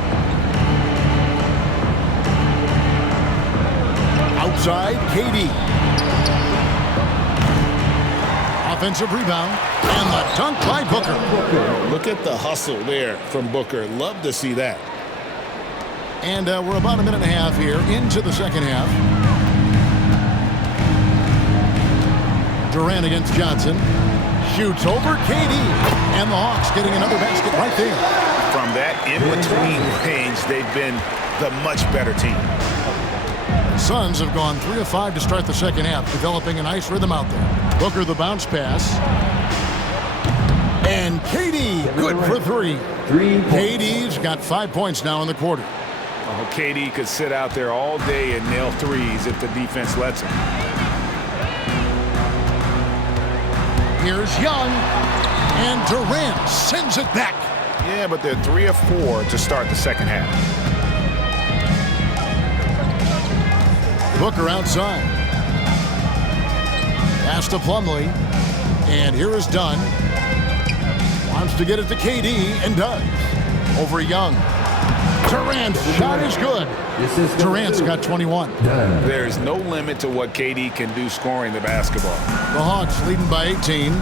Outside, KD. Offensive rebound, and the dunk by Booker. Look at the hustle there from Booker. Love to see that. And we're about a minute and a half here into the second half. Durant against Johnson. Shoots over KD. And the Hawks getting another basket right there. From that in-between range, they've been the much better team. The Suns have gone 3 of 5 to start the second half, developing a nice rhythm out there. Booker the bounce pass. And KD good for 3. KD's got 5 points now in the quarter. Oh, KD could sit out there all day and nail threes if the defense lets him. Here's Young, and Durant sends it back. Yeah, but they're 3 of 4 to start the second half. Booker outside. Pass to Plumlee, and here is Dunn. Wants to get it to KD, and does. Over Young. Durant's shot is good. Durant's got 21. There's no limit to what KD can do scoring the basketball. The Hawks leading by 18.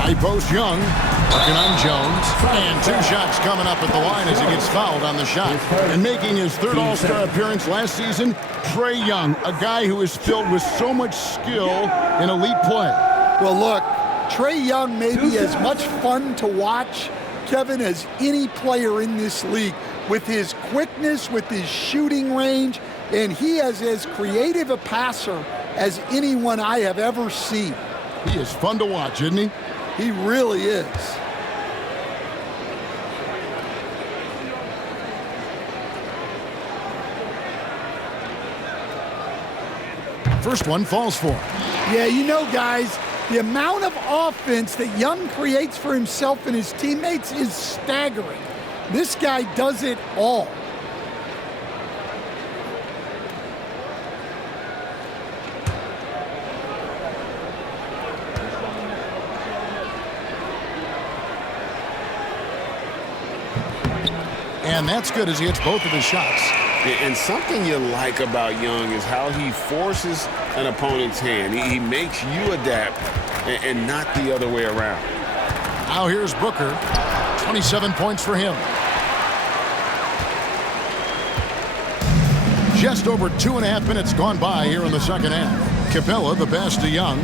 High post Young. Working on Jones. And 2 shots coming up at the line as he gets fouled on the shot. And making his 3rd All-Star appearance last season, Trae Young, a guy who is filled with so much skill in elite play. Well, look, Trae Young may be as much fun to watch, Kevin, as any player in this league, with his quickness, with his shooting range, and he is as creative a passer as anyone I have ever seen. He is fun to watch, isn't he? He really is. First one falls for him. Yeah, you know, guys, the amount of offense that Young creates for himself and his teammates is staggering. This guy does it all. And that's good as he hits both of his shots. And something you like about Young is how he forces an opponent's hand. He makes you adapt and not the other way around. Now here's Booker. 27 points for him. Just over 2.5 minutes gone by here in the second half. Capella the pass to Young.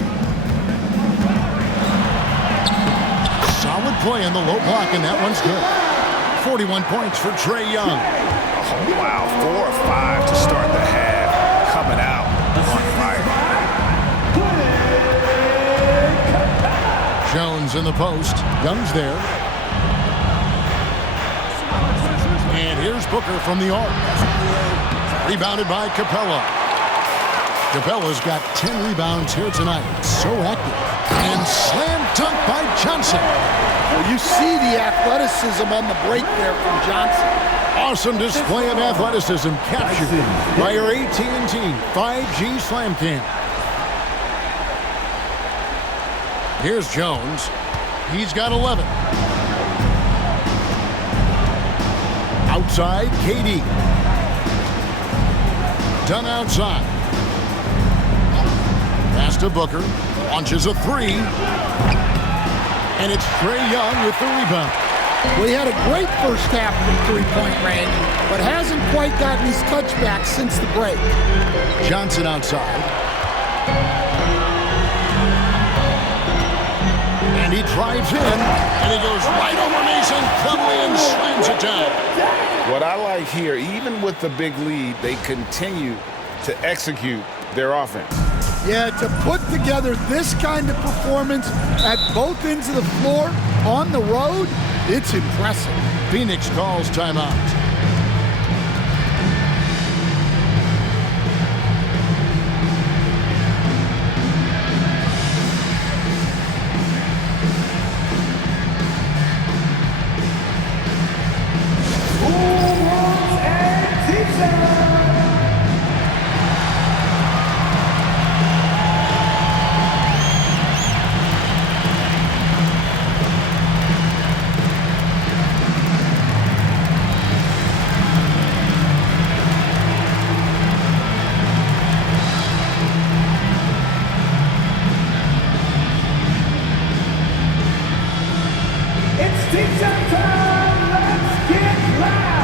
Solid play in the low block, and that one's good. 41 points for Trae Young. Oh, wow, 4 of 5 to start the half. Coming out on fire. Jones in the post. Young's there. And here's Booker from the arc. Rebounded by Capella. Capella's got 10 rebounds here tonight. So active. And slam dunk by Johnson. Well, you see the athleticism on the break there from Johnson. Awesome display of athleticism captured by your AT&T 5G Slam Cam. Here's Jones. He's got 11. Outside, KD. Done outside. Pass to Booker. Launches a 3. And it's Trae Young with the rebound. Well, he had a great first half from three-point range, but hasn't quite gotten his touchback since the break. Johnson outside. And he drives in, and he goes right over Mason Plumlee and slams it down. What I like here, even with the big lead, they continue to execute their offense. Yeah, to put together this kind of performance at both ends of the floor on the road, it's impressive. Phoenix calls timeout. It's team time! Let's get loud!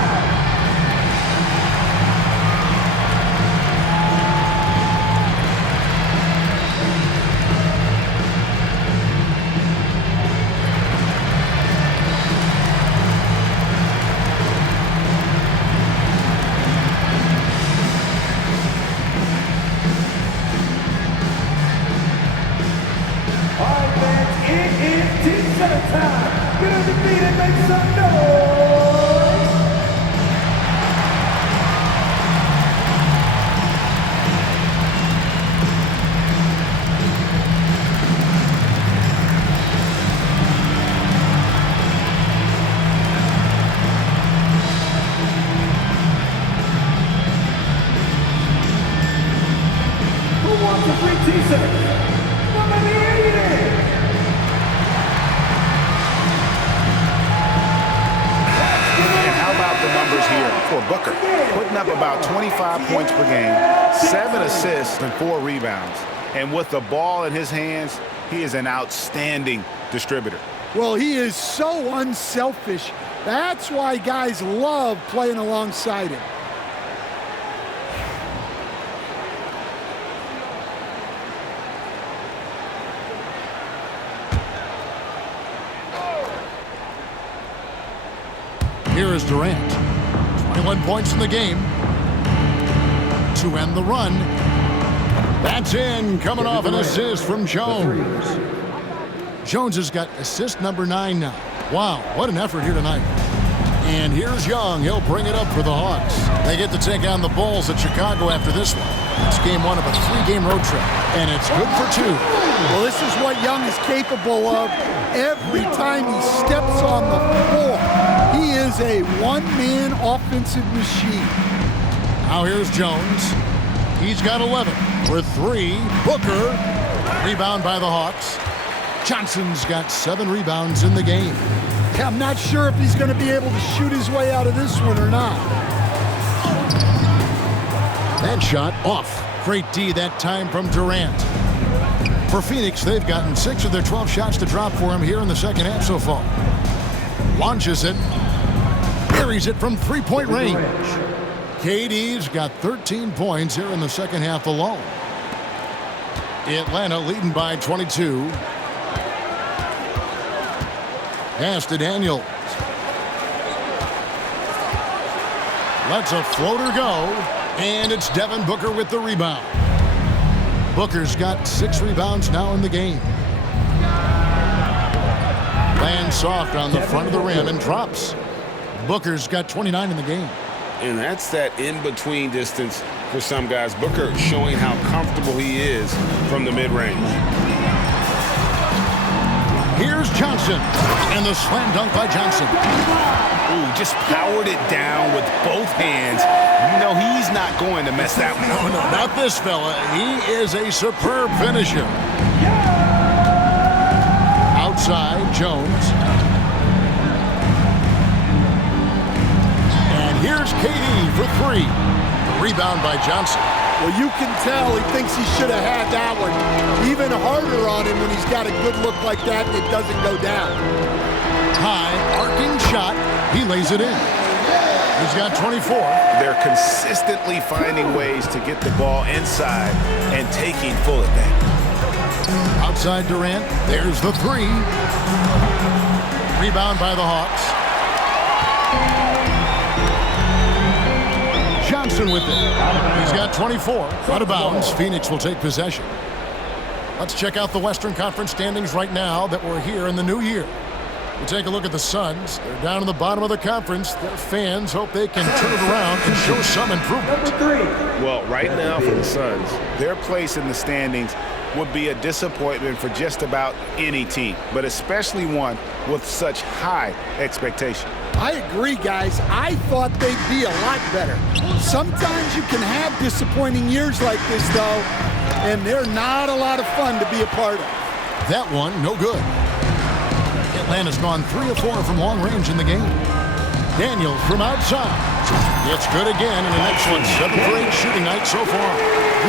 All right, fans, it is team center time! Get on your feet and make some noise! Who wants a free t-shirt? Come on, let me hear you! And how about the numbers here for Booker? Putting up about 25 points per game, 7 assists and 4 rebounds. And with the ball in his hands, he is an outstanding distributor. Well, he is so unselfish. That's why guys love playing alongside him. Here is Durant. 21 points in the game to end the run. That's in, coming off an assist from Jones. Jones has got assist number 9 now. Wow, what an effort here tonight. And here's Young. He'll bring it up for the Hawks. They get to take on the Bulls at Chicago after this one. It's game 1 of a 3-game road trip, and it's good for 2. Well, this is what Young is capable of every time he steps on the floor. He is a one-man offensive machine. Now here's Jones. He's got 11 for 3. Booker, rebound by the Hawks. Johnson's got 7 rebounds in the game. Yeah, I'm not sure if he's going to be able to shoot his way out of this one or not. That shot off. Great D that time from Durant. For Phoenix, they've gotten 6 of their 12 shots to drop for him here in the second half so far. Launches it. Buries it from 3-point range. KD's got 13 points here in the second half alone. Atlanta leading by 22. Pass to Daniels. Lets a floater go, and it's Devin Booker with the rebound. Booker's got 6 rebounds now in the game. Lands soft on the front of the rim and drops. Booker's got 29 in the game. And that's that in-between distance for some guys. Booker showing how comfortable he is from the mid-range. Here's Johnson, and the slam dunk by Johnson. Ooh, just powered it down with both hands. You know he's not going to mess that one up. No, not this fella. He is a superb finisher. Outside, Jones. And here's KD for 3. Rebound by Johnson. Well, you can tell he thinks he should have had that one even harder on him when he's got a good look like that and it doesn't go down. High, arcing shot. He lays it in. He's got 24. They're consistently finding ways to get the ball inside and taking full advantage. Outside Durant. There's the 3. Rebound by the Hawks. Johnson with it. He's got 24. Out of bounds. Phoenix will take possession. Let's check out the Western Conference standings right now that we're here in the new year. We take a look at the Suns. They're down in the bottom of the conference. Their fans hope they can turn it around and show some improvement. Well, right now for the Suns, Their place in the standings would be a disappointment for just about any team, but especially one with such high expectation. I agree, guys. I thought they'd be a lot better. Sometimes you can have disappointing years like this, though, and they're not a lot of fun to be a part of. That one, no good. Atlanta's gone 3 of 4 from long range in the game. Daniels from outside. It's good again, and an excellent 7 for 8 shooting night so far.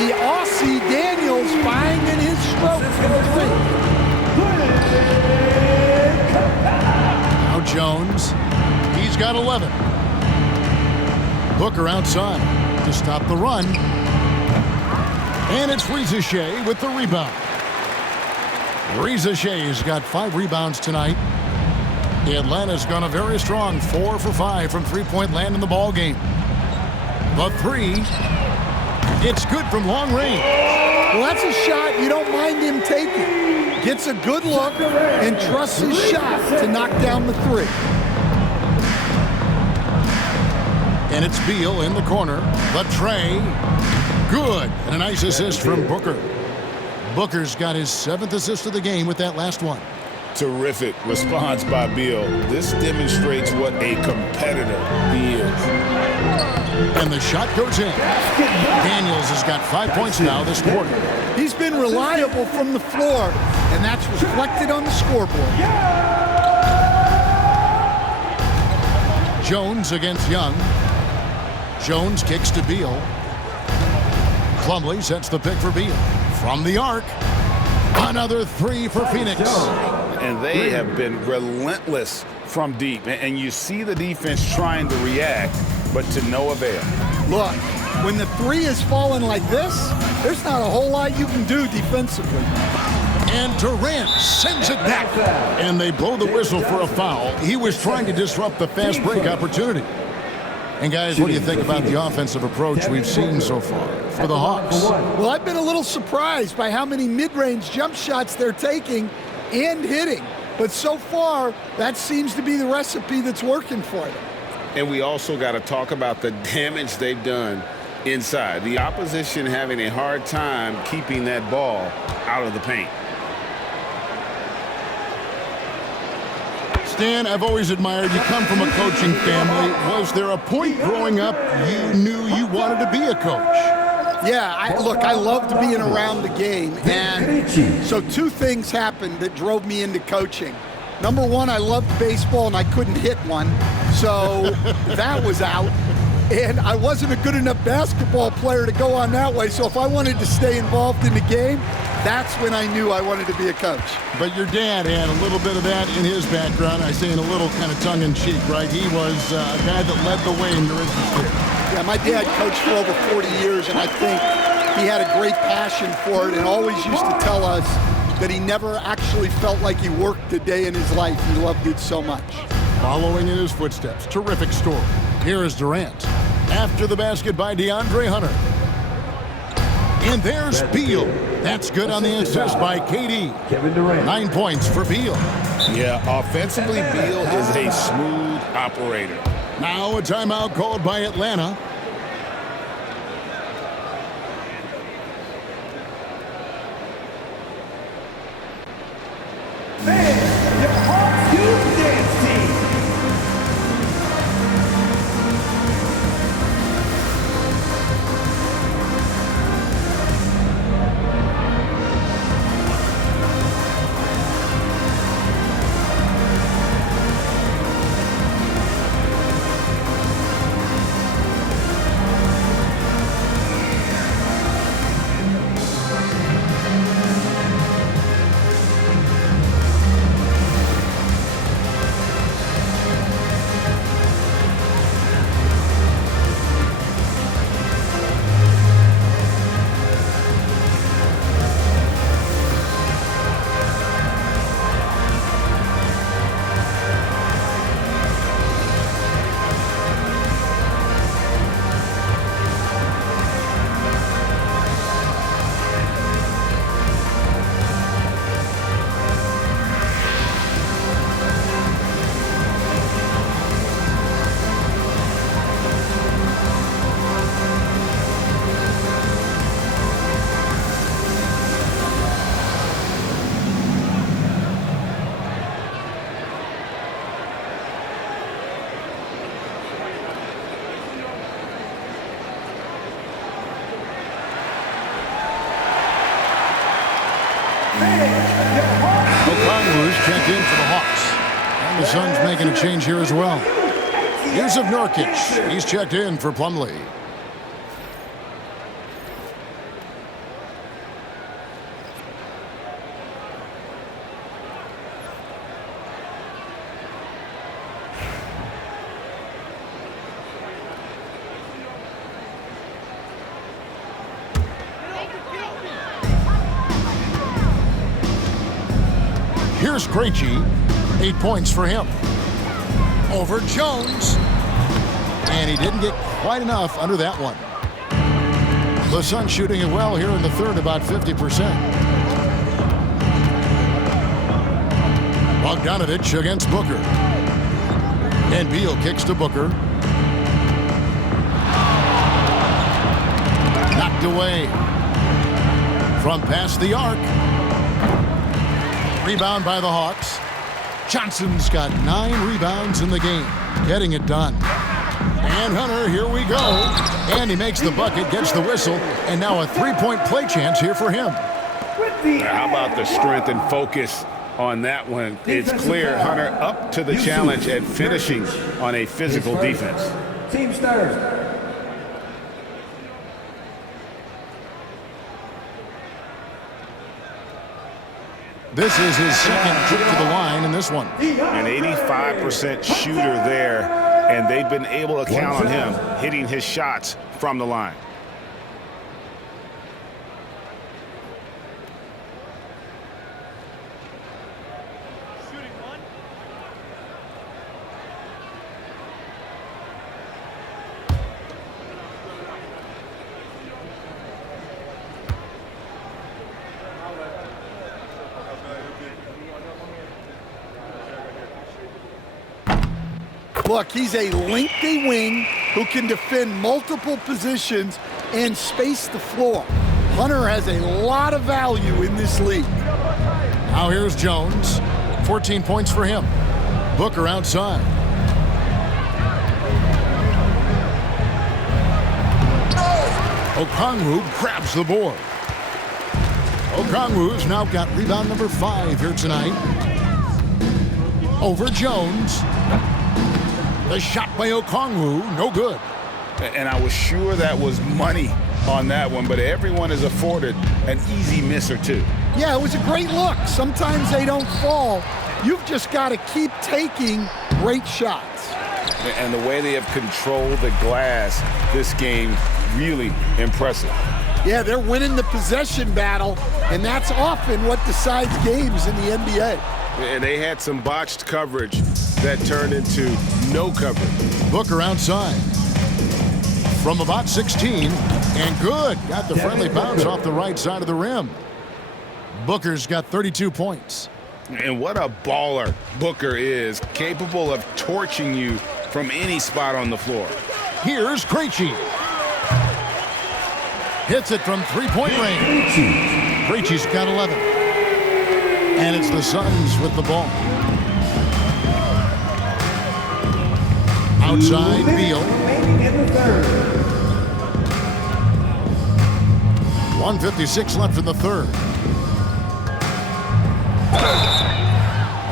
The Aussie Daniels finding his stroke from the three. Now Jones. He's got 11. Booker outside to stop the run. And it's Rizachet with the rebound. Rizachet's got 5 rebounds tonight. Atlanta's gone a very strong 4 for 5 from three-point land in the ball game. The three, it's good from long range. Well, that's a shot you don't mind him taking. Gets a good look and trusts his shot to knock down the three. And it's Beal in the corner. The Trae, good. And a nice assist from Booker. Booker's got his 7th assist of the game with that last one. Terrific response by Beal. This demonstrates what a competitor he is. And the shot goes in. Daniels has got 5 points now this quarter. He's been reliable from the floor, and that's reflected on the scoreboard. Jones against Young. Jones kicks to Beal. Plumlee sets the pick for Beal. From the arc, another 3 for Phoenix. And they have been relentless from deep. And you see the defense trying to react, but to no avail. Look, when the three is falling like this, there's not a whole lot you can do defensively. And Durant sends it back. And they blow the whistle for a foul. He was trying to disrupt the fast break opportunity. And guys, what do you think about the offensive approach we've seen so far for the Hawks? Well, I've been a little surprised by how many mid-range jump shots they're taking and hitting. But so far, that seems to be the recipe that's working for them. And we also got to talk about the damage they've done inside. The opposition having a hard time keeping that ball out of the paint. Stan, I've always admired you. Come from a coaching family. Was there a point growing up you knew you wanted to be a coach? Yeah, I loved being around the game. And so 2 things happened that drove me into coaching. Number 1, I loved baseball and I couldn't hit one. So that was out. And I wasn't a good enough basketball player to go on that way. So if I wanted to stay involved in the game, that's when I knew I wanted to be a coach. But your dad had a little bit of that in his background. I say in a little kind of tongue-in-cheek, right? He was a guy that led the way in your interest. Yeah, my dad coached for over 40 years, and I think he had a great passion for it and always used to tell us that he never actually felt like he worked a day in his life. He loved it so much. Following in his footsteps, terrific story. Here is Durant. After the basket by DeAndre Hunter. And there's Beal. That's good on the assist by KD. 9 points for Beal. Yeah, offensively, Beal is a smooth operator. Now a timeout called by Atlanta. Your Hawks Youth Dance Team. Okongwu's checked in for the Hawks. And the Suns making a change here as well. Here's of Nurkic. He's checked in for Plumlee. Here's Krejci, 8 points for him. Over Jones. And he didn't get quite enough under that one. The Suns shooting it well here in the third, about 50%. Bogdanovich against Booker. And Beal kicks to Booker. Knocked away. From past the arc. Rebound by the Hawks. Johnson's got 9 rebounds in the game. Getting it done. And Hunter, here we go. And he makes the bucket, gets the whistle, and now a 3-point play chance here for him. How about the strength and focus on that one? It's clear Hunter up to the challenge at finishing on a physical defense. Team starters. This is his second trip to the line in this one. An 85% shooter there, and they've been able to count on him hitting his shots from the line. Look, he's a lengthy wing who can defend multiple positions and space the floor. Hunter has a lot of value in this league. Now here's Jones. 14 points for him. Booker outside. Okongwu grabs the board. Okongwu's now got rebound number 5 here tonight. Over Jones. The shot by Okongwu, no good. And I was sure that was money on that one, but everyone is afforded an easy miss or two. Yeah, it was a great look. Sometimes they don't fall. You've just got to keep taking great shots. And the way they have controlled the glass this game, really impressive. Yeah, they're winning the possession battle, and that's often what decides games in the NBA. And they had some botched coverage that turned into no coverage. Booker outside. From about 16, and good. Got the friendly bounce off the right side of the rim. Booker's got 32 points. And what a baller Booker is, capable of torching you from any spot on the floor. Here's Krejci. Hits it from three-point range. Krejci's got 11. And it's the Suns with the ball. Outside, Beal. 1:56 left in the third.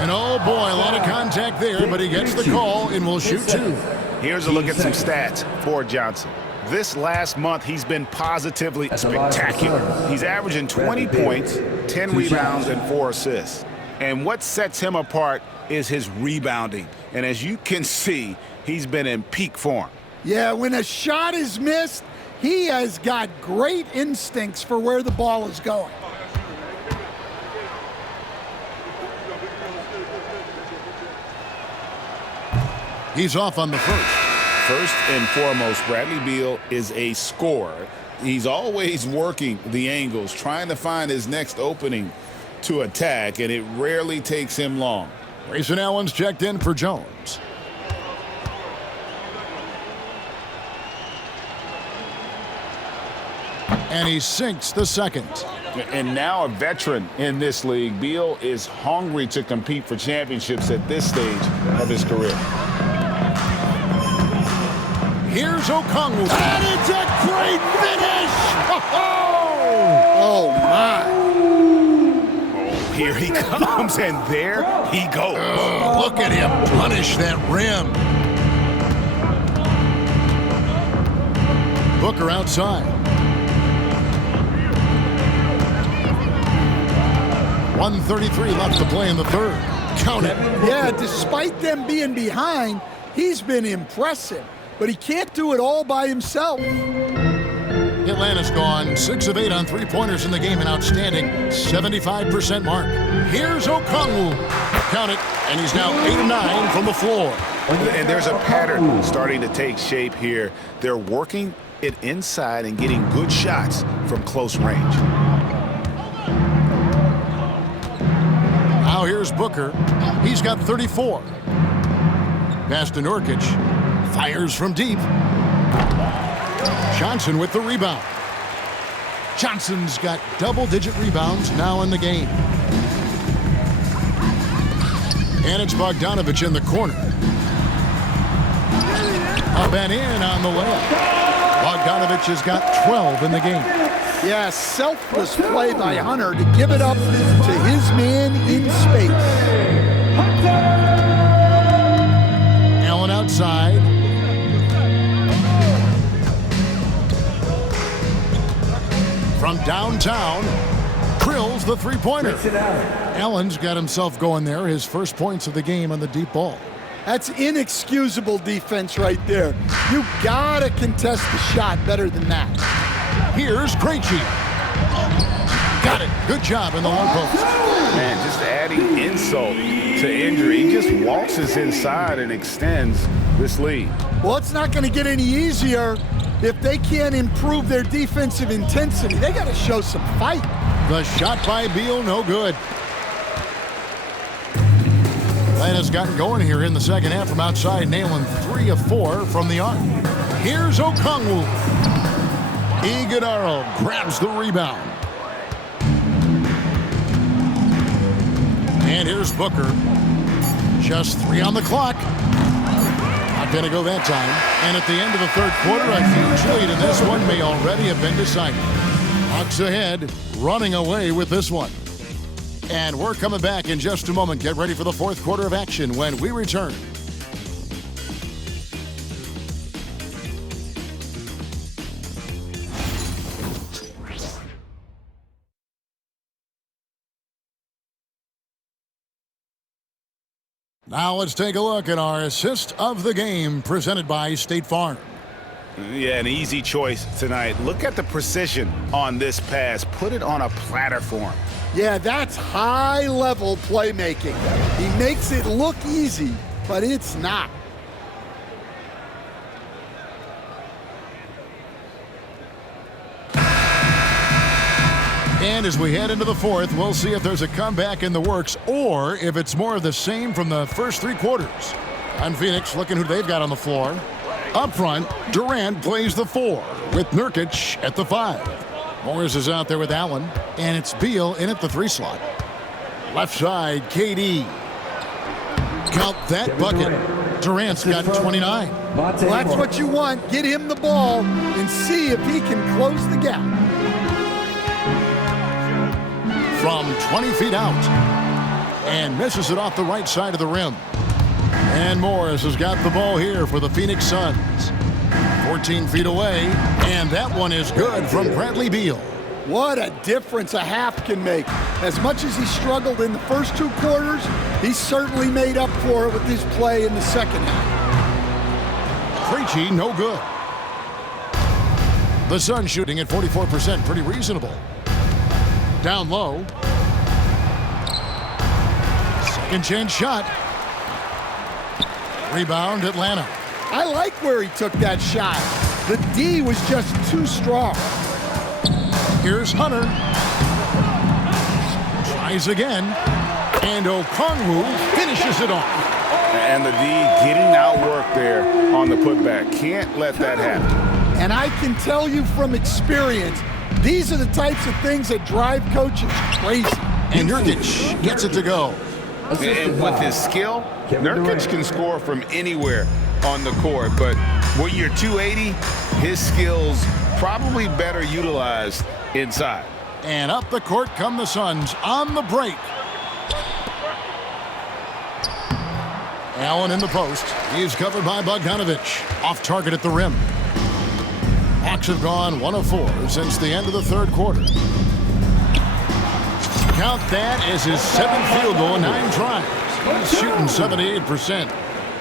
And oh boy, a lot of contact there, but he gets the call and will shoot 2. Here's a look at some stats for Johnson. This last month, he's been positively spectacular. He's averaging 20 points, 10 rebounds, and 4 assists. And what sets him apart is his rebounding. And as you can see, he's been in peak form. Yeah, when a shot is missed, he has got great instincts for where the ball is going. He's off on the first. First and foremost, Bradley Beal is a scorer. He's always working the angles, trying to find his next opening to attack, and it rarely takes him long. Grayson Allen's checked in for Jones. And he sinks the second. And now a veteran in this league, Beal is hungry to compete for championships at this stage of his career. Here's Okongwu. And it's a great finish! Oh, my. I'm saying there he goes. Oh, look at him punish that rim. Booker outside. 1:33 left to play in the third. Count it. Yeah, despite them being behind, he's been impressive, but he can't do it all by himself. Atlanta's gone 6 of 8 on three-pointers in the game, an outstanding 75% mark. Here's Okongwu. Count it, and he's now 8 of 9 from the floor. And there's a pattern starting to take shape here. They're working it inside and getting good shots from close range. Now here's Booker. He's got 34. Pass to Nurkic. Fires from deep. Johnson with the rebound. Johnson's got double-digit rebounds now in the game. And it's Bogdanovich in the corner. Up and in on the layup. Bogdanovich has got 12 in the game. Yeah, selfless play by Hunter to give it up to his man in space. Allen outside. From downtown, drills the three-pointer. Allen's got himself going there, his first points of the game on the deep ball. That's inexcusable defense right there. You gotta contest the shot better than that. Here's Krejci. Got it. Good job in the low post. Man, just adding insult to injury. He just waltzes inside and extends this lead. Well, it's not going to get any easier if they can't improve their defensive intensity. They got to show some fight. The shot by Beal, no good. Atlanta's gotten going here in the second half from outside, nailing 3 of 4 from the arc. Here's Okongwu. Iguodala grabs the rebound. And here's Booker. Just 3 on the clock. Not going to go that time. And at the end of the third quarter, a huge lead in this one may already have been decided. Hawks ahead, running away with this one. And we're coming back in just a moment. Get ready for the fourth quarter of action when we return. Now let's take a look at our assist of the game presented by State Farm. Yeah, an easy choice tonight. Look at the precision on this pass. Put it on a platter for him. Yeah, that's high-level playmaking. He makes it look easy, but it's not. And as we head into the fourth, we'll see if there's a comeback in the works or if it's more of the same from the first 3 quarters. On Phoenix, looking who they've got on the floor. Up front, Durant plays the 4 with Nurkic at the 5. Morris is out there with Allen, and it's Beal in at the 3 slot. Left side, KD. Count that bucket. Durant's got 29. Well, that's what you want. Get him the ball and see if he can close the gap. From 20 feet out. And misses it off the right side of the rim. And Morris has got the ball here for the Phoenix Suns. 14 feet away, and that one is good from Bradley Beal. What a difference a half can make. As much as he struggled in the first 2 quarters, he certainly made up for it with his play in the second half. Krejci, no good. The Suns shooting at 44%, pretty reasonable. Down low. Second chance shot. Rebound, Atlanta. I like where he took that shot. The D was just too strong. Here's Hunter. Tries again. And Okongwu finishes it off. And the D getting outworked there on the putback. Can't let that happen. And I can tell you from experience, these are the types of things that drive coaches crazy. And Nurkic gets it to go. And with his skill, Nurkic can score from anywhere on the court. But when you're 280, his skills probably better utilized inside. And up the court come the Suns on the break. Allen in the post. He's covered by Bogdanovich. Off target at the rim. Hawks have gone 1 of 4 since the end of the third quarter. Count that as his 7th field goal in 9 tries. He's shooting 78%.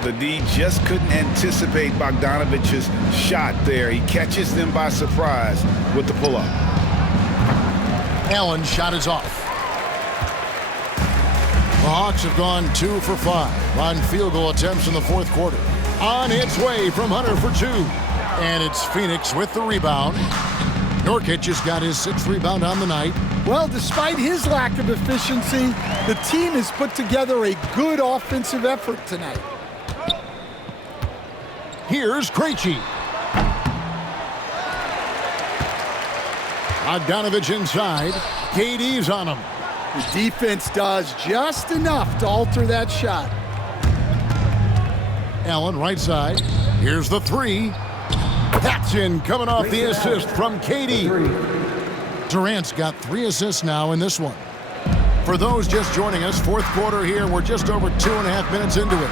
The D just couldn't anticipate Bogdanovich's shot there. He catches them by surprise with the pull-up. Allen's shot is off. The Hawks have gone 2 for 5 on field goal attempts in the fourth quarter. On its way from Hunter for 2. And it's Phoenix with the rebound. Nurkic has got his 6th rebound on the night. Well, despite his lack of efficiency, the team has put together a good offensive effort tonight. Here's Krejci. Bogdanovich inside. KD's on him. The defense does just enough to alter that shot. Allen right side. Here's the 3. That's in, coming off the assist from KD. Durant's got 3 assists now in this one. For those just joining us, fourth quarter here, we're just over 2.5 minutes into it.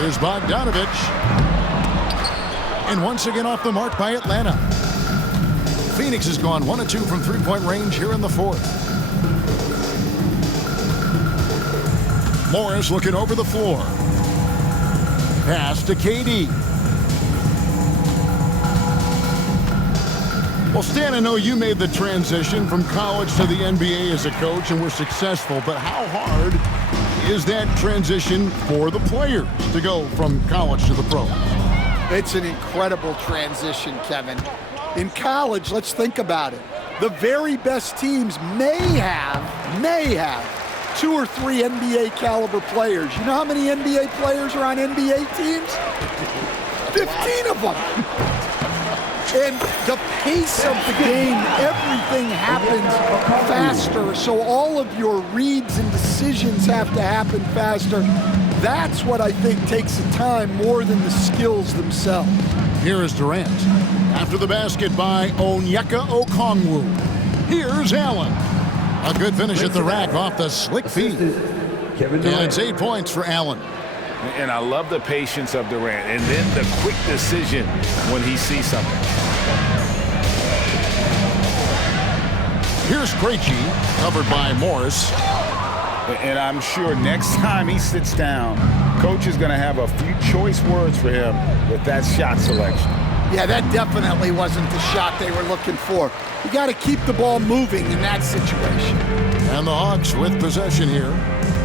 Here's Bogdanovich. And once again off the mark by Atlanta. Phoenix has gone 1 of 2 from three-point range here in the fourth. Morris looking over the floor. Pass to KD. Well, Stan, I know you made the transition from college to the NBA as a coach and were successful, but how hard is that transition for the players to go from college to the pros? It's an incredible transition, Kevin. In college, let's think about it. The very best teams may have 2 or 3 NBA caliber players. You know how many NBA players are on NBA teams? 15 of them. And the pace of the game, everything happens faster, so all of your reads and decisions have to happen faster. That's what I think takes the time more than the skills themselves. Here is Durant. After the basket by Onyeka Okongwu. Here's Allen. A good finish at the rack off the slick feed. And it's 8 points for Allen. And I love the patience of Durant, and then the quick decision when he sees something. Here's Krejci, covered by Morris. And I'm sure next time he sits down, coach is going to have a few choice words for him with that shot selection. Yeah, that definitely wasn't the shot they were looking for. You got to keep the ball moving in that situation. And the Hawks with possession here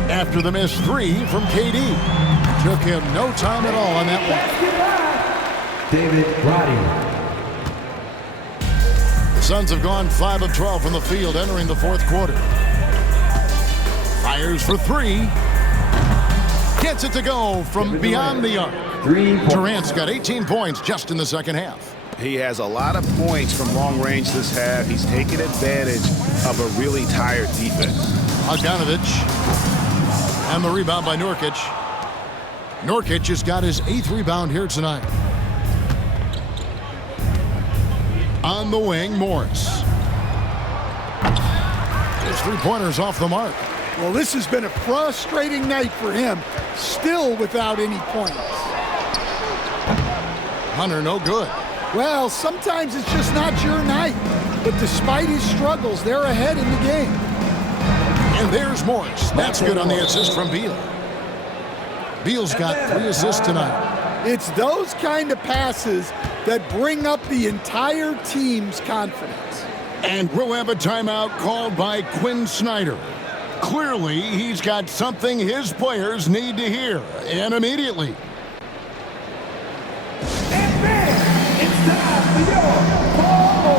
after the missed 3 from KD. Took him no time at all on that one. David Roddy. The Suns have gone 5 of 12 from the field entering the fourth quarter. Fires for 3. Gets it to go from beyond the arc. Durant's got 18 points just in the second half. He has a lot of points from long range this half. He's taken advantage of a really tired defense. Bogdanovich. And the rebound by Nurkic. Nurkic has got his 8th rebound here tonight. On the wing, Morris. His 3-pointers off the mark. Well, this has been a frustrating night for him, still without any points. Hunter, no good. Well, sometimes it's just not your night. But despite his struggles, they're ahead in the game. And there's Morris. That's good on the assist from Beal. Beal's got 3 assists tonight. It's those kind of passes that bring up the entire team's confidence. And we'll have a timeout called by Quinn Snyder. Clearly, he's got something his players need to hear, and immediately. And then it's time for your Ball.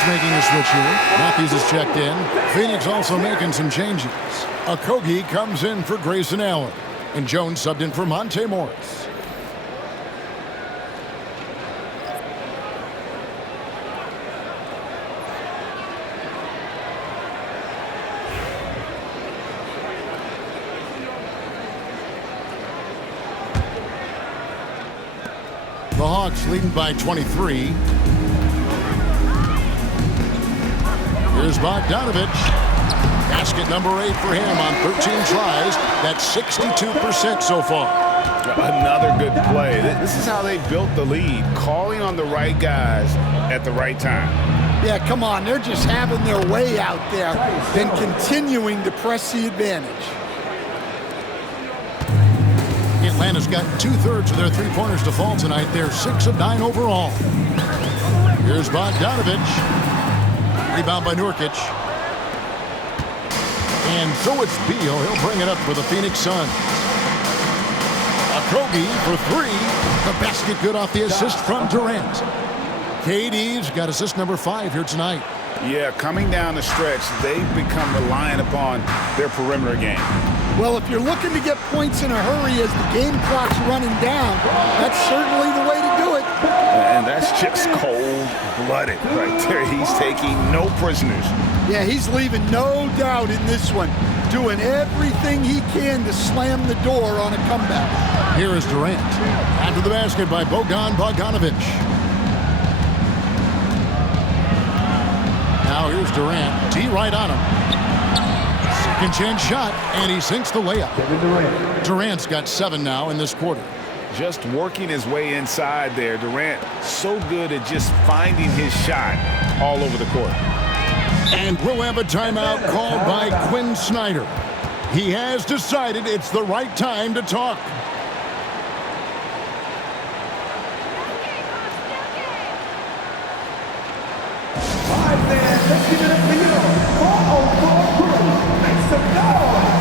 Hawks making a switch here. Matthews is checked in. Phoenix also making some changes. Okogie comes in for Grayson Allen. And Jones subbed in for Monte Morris. The Hawks leading by 23. Here's Bogdanovich. Basket number 8 for him on 13 tries. That's 62% so far. Another good play. This is how they built the lead, calling on the right guys at the right time. Yeah, come on. They're just having their way out there and continuing to press the advantage. Atlanta's got 2/3 of their three-pointers to fall tonight. They're 6 of 9 overall. Here's Bogdanovich. Rebound by Nurkic. And so it's Beal. He'll bring it up for the Phoenix Suns. Okogie for 3. The basket good off the assist from Durant. KD's got assist number 5 here tonight. Yeah, coming down the stretch, they've become reliant upon their perimeter game. Well, if you're looking to get points in a hurry as the game clock's running down, that's certainly the way to do it. And that's just cold-blooded right there. He's taking no prisoners. Yeah, he's leaving no doubt in this one, doing everything he can to slam the door on a comeback. Here is Durant. After the basket by Bogdanovich. Now here's Durant. T right on him. Second chance shot, and he sinks the layup. Durant's got 7 now in this quarter. Just working his way inside there. Durant so good at just finding his shot all over the court. And we'll have a timeout called by Quinn Snyder. He has decided it's the right time to talk. Let's give it up for you. 404 crew. Make some noise.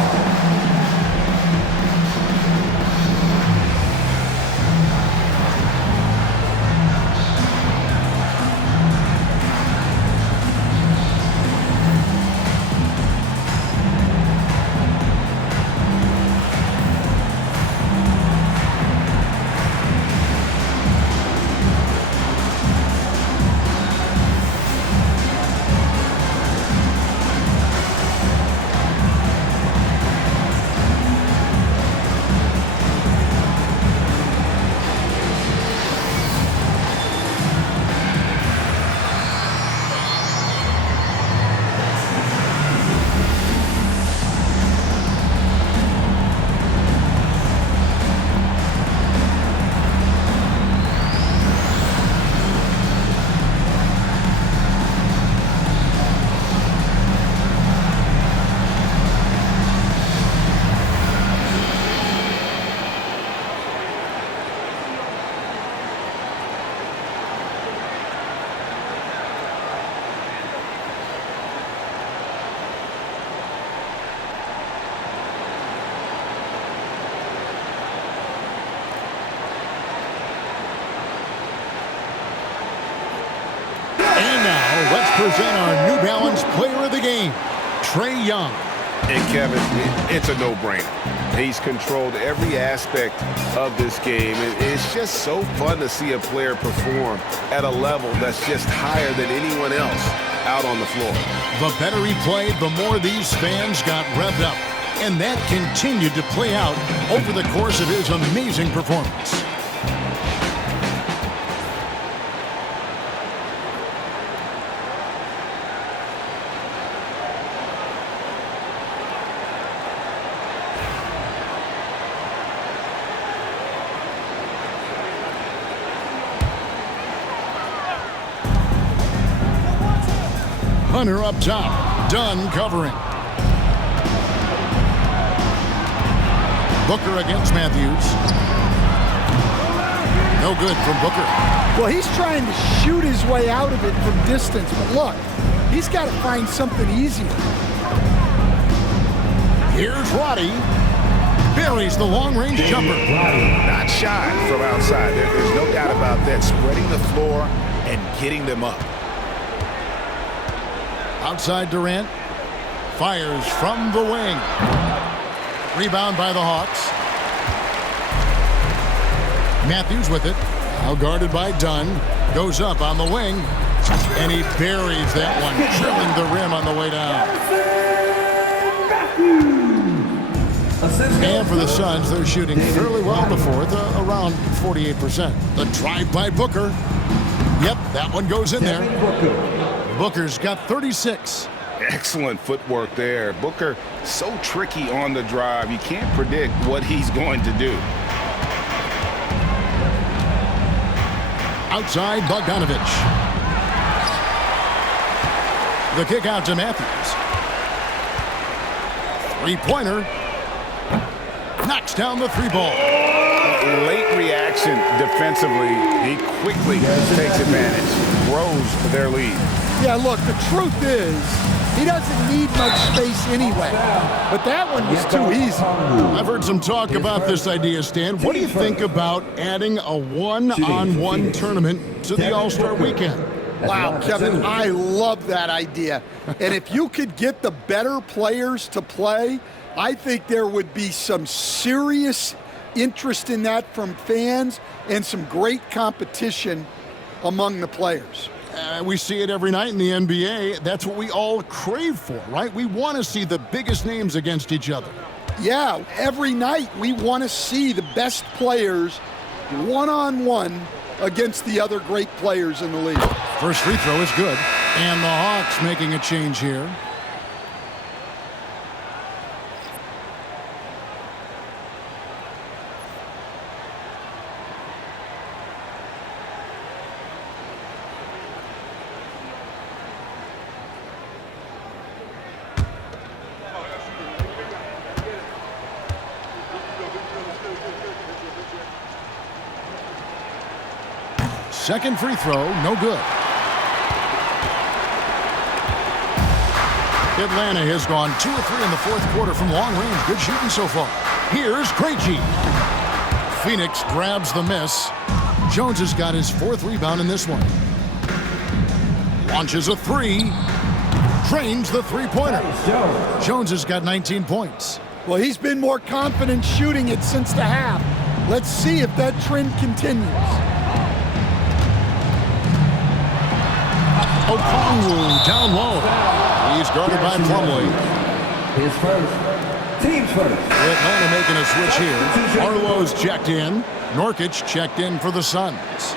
Let's present our New Balance Player of the Game, Trae Young. And Kevin, it's a no-brainer. He's controlled every aspect of this game. It's just so fun to see a player perform at a level that's just higher than anyone else out on the floor. The better he played, the more these fans got revved up. And that continued to play out over the course of his amazing performance. Hunter up top, Dunn covering. Booker against Matthews. No good from Booker. Well, he's trying to shoot his way out of it from distance, but look, he's got to find something easier. Here's Roddy. Buries the long-range jumper. Not shy from outside. There's no doubt about that. Spreading the floor and getting them up. Outside Durant. Fires from the wing. Rebound by the Hawks. Matthews with it. Now guarded by Dunn. Goes up on the wing. And he buries that one, drilling the rim on the way down. And for the Suns, they're shooting fairly well in the fourth, around 48%. The drive by Booker. Yep, that one goes in there. Booker's got 36. Excellent footwork there. Booker so tricky on the drive. You can't predict what he's going to do. Outside Bogdanovich. The kick out to Matthews. Three-pointer. Knocks down the three ball. Late reaction defensively. He quickly takes advantage. Grows their lead. Yeah, look, the truth is, he doesn't need much space anyway. But that one was too easy. I've heard some talk about this idea, Stan. What do you think about adding a one-on-one tournament to the All-Star weekend? Wow, Kevin, I love that idea. And if you could get the better players to play, I think there would be some serious interest in that from fans and some great competition among the players. We see it every night in the NBA. That's what we all crave for, right? We want to see the biggest names against each other. Yeah, every night we want to see the best players one-on-one against the other great players in the league. First free throw is good. And the Hawks making a change here. Second free throw, no good. Atlanta has gone 2 of 3 in the fourth quarter from long range. Good shooting so far. Here's Trae. Phoenix grabs the miss. Jones has got his 4th rebound in this one. Launches a three. Drains the three-pointer. Jones has got 19 points. Well, he's been more confident shooting it since the half. Let's see if that trend continues. Okongwu down low. He's guarded by Plumlee. His first. Team's first. Atlanta making a switch here. Arlo's checked in. Nurkic checked in for the Suns.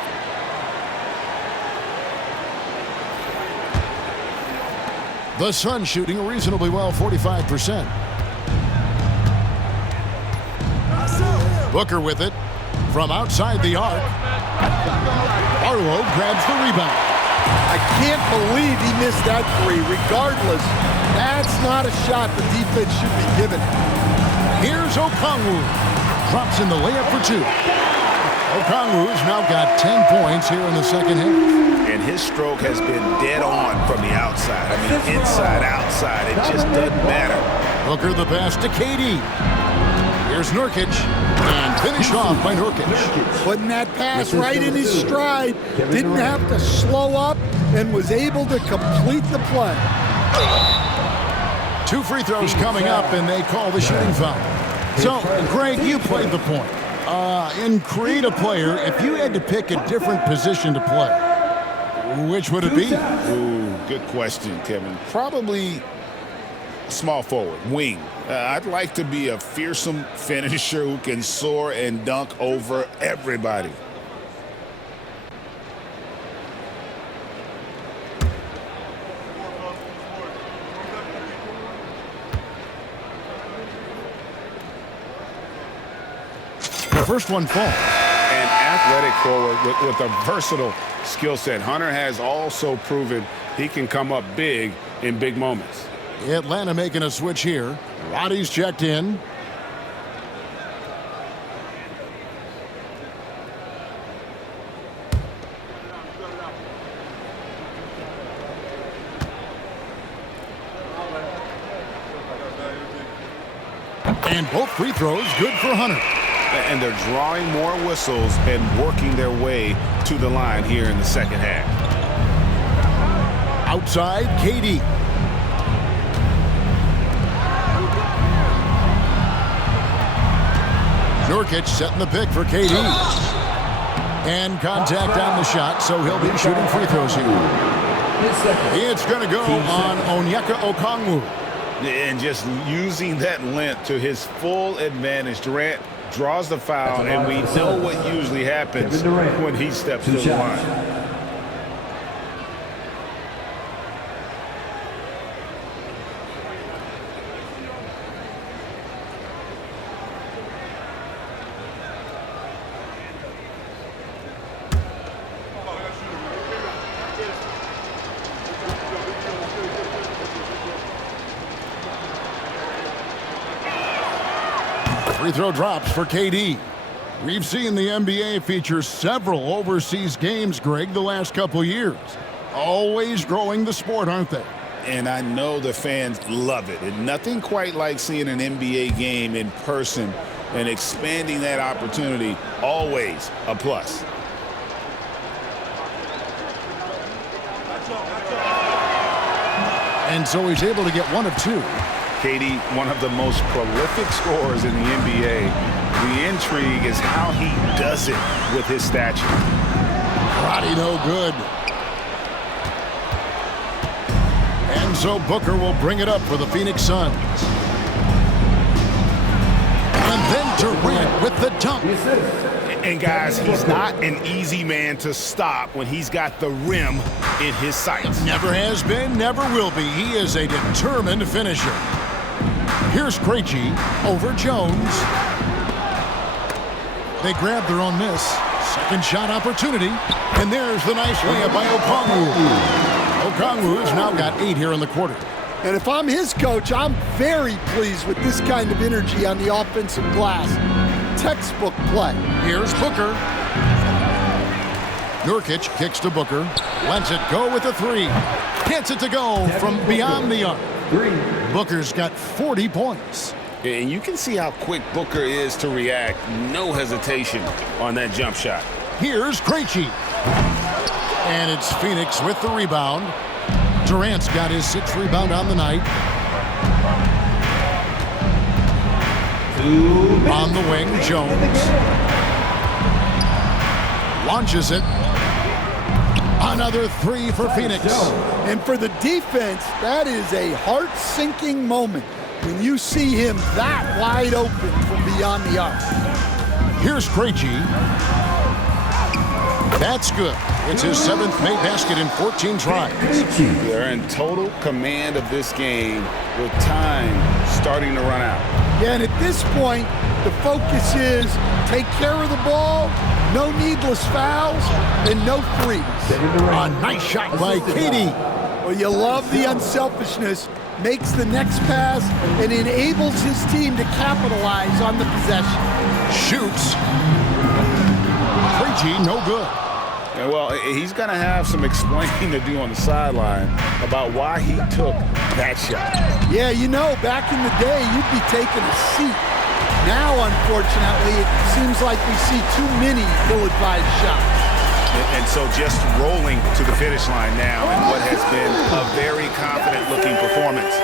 The Suns shooting reasonably well, 45%. Booker with it from outside the arc. Arlo grabs the rebound. I can't believe he missed that three. Regardless, that's not a shot the defense should be given. Here's Okongwu. Drops in the layup for 2. Okongwu's now got 10 points here in the second half. And his stroke has been dead on from the outside. I mean, inside, outside. It just doesn't matter. Booker the pass to KD. Here's Nurkic. And finished off by Nurkic. Putting that pass right in his stride. Didn't have to slow up and was able to complete the play. 2 free throws coming up, and they call the shooting foul. So, Greg, you played the point. In create a player, if you had to pick a different position to play, which would it be? Ooh, good question, Kevin. Probably small forward, wing. I'd like to be a fearsome finisher who can soar and dunk over everybody. The first one falls. An athletic forward with a versatile skill set. Hunter has also proven he can come up big in big moments. Atlanta making a switch here. Roddy's checked in. And both free throws good for Hunter. And they're drawing more whistles and working their way to the line here in the second half. Outside, KD. Nurkic setting the pick for KD. And contact on the shot, so he'll be shooting free throws here. It's going to go on Onyeka Okongwu. And just using that length to his full advantage. Durant draws the foul, and we know what usually happens when he steps to the line. Free throw drops for KD. We've seen the NBA feature several overseas games, Greg, the last couple years. Always growing the sport, aren't they? And I know the fans love it. And nothing quite like seeing an NBA game in person and expanding that opportunity, always a plus. And so he's able to get one of two. KD, one of the most prolific scorers in the NBA. The intrigue is how he does it with his stature. Roddy no good. And so Booker will bring it up for the Phoenix Suns. And then Durant with the dunk. And guys, he's not an easy man to stop when he's got the rim in his sights. Never has been, never will be. He is a determined finisher. Here's Krejci over Jones. They grab their own miss. Second shot opportunity. And there's the nice layup by Okongwu. Okongwu has now got 8 here in the quarter. And if I'm his coach, I'm very pleased with this kind of energy on the offensive glass. Textbook play. Here's Booker. Nurkic kicks to Booker. Lets it go with a 3. Gets it to go from beyond the arc. Booker's got 40 points. And you can see how quick Booker is to react. No hesitation on that jump shot. Here's Krejci. And it's Phoenix with the rebound. Durant's got his 6th rebound on the night. On the wing, Jones. Launches it. Another 3 for Phoenix. And for the defense, that is a heart-sinking moment when you see him that wide open from beyond the arc. Here's Krejci. That's good. It's his 7th made basket in 14 tries. They're in total command of this game with time starting to run out. Yeah, and at this point, the focus is take care of the ball, no needless fouls, and no threes. A nice shot by KD. Well, you love the unselfishness, makes the next pass, and enables his team to capitalize on the possession. Shoots. Krejci, no good. And well, he's going to have some explaining to do on the sideline about why he took that shot. Yeah, you know, back in the day, you'd be taking a seat. Now, unfortunately, it seems like we see too many ill-advised shots. And so just rolling to the finish line now in what has been a very confident-looking performance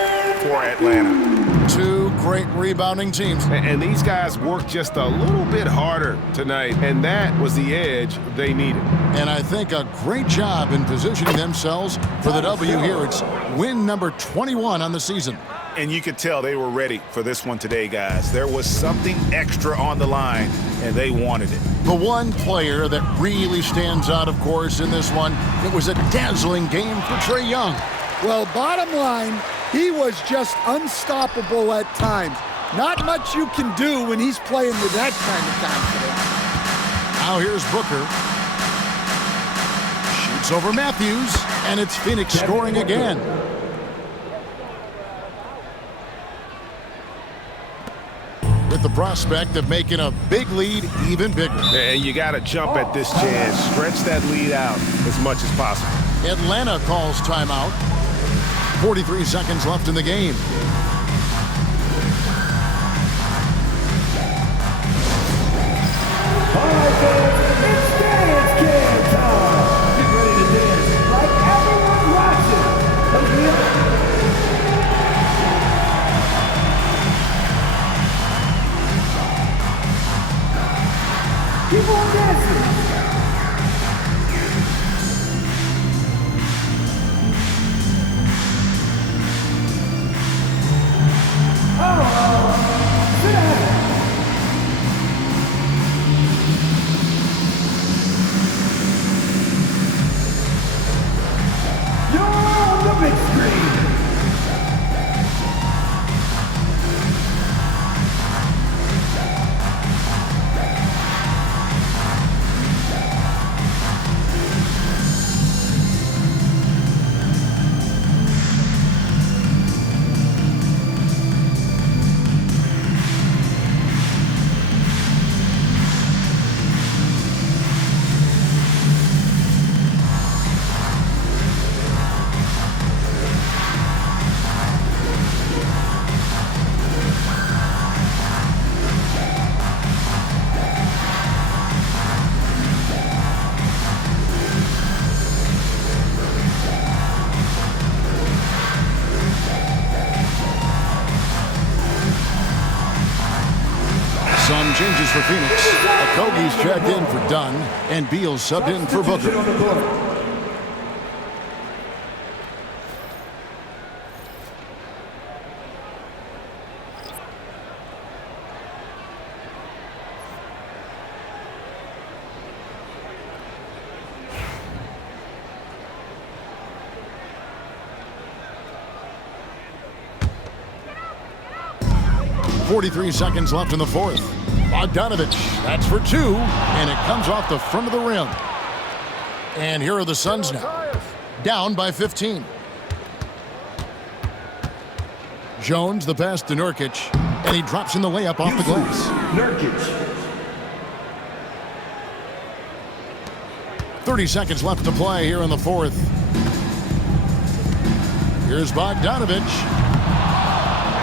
for Atlanta. 2 great rebounding teams. And these guys worked just a little bit harder tonight, and that was the edge they needed. And I think a great job in positioning themselves for the W here. It's win number 21 on the season. And you could tell they were ready for this one today, guys. There was something extra on the line, and they wanted it. The one player that really stands out, of course, in this one, it was a dazzling game for Trae Young. Well, bottom line, he was just unstoppable at times. Not much you can do when he's playing with that kind of confidence. Now here's Booker. Shoots over Matthews, and it's Phoenix scoring again. With the prospect of making a big lead even bigger. And you got to jump at this chance. Stretch that lead out as much as possible. Atlanta calls timeout. 43 seconds left in the game. All right, fans, it's Dance Kid time. Get ready to dance like everyone watching. Keep on dancing. Oh, sit down. You're on the big screen. Some changes for Phoenix. Okogie's checked in for Dunn, and Beal's subbed in for Booker. .43 seconds left in the fourth. Bogdanovich, that's for two, and it comes off the front of the rim. And here are the Suns now, down by 15. Jones, the pass to Nurkic, and he drops in the layup off the glass. Nurkic. 30 seconds left to play here in the fourth. Here's Bogdanovich.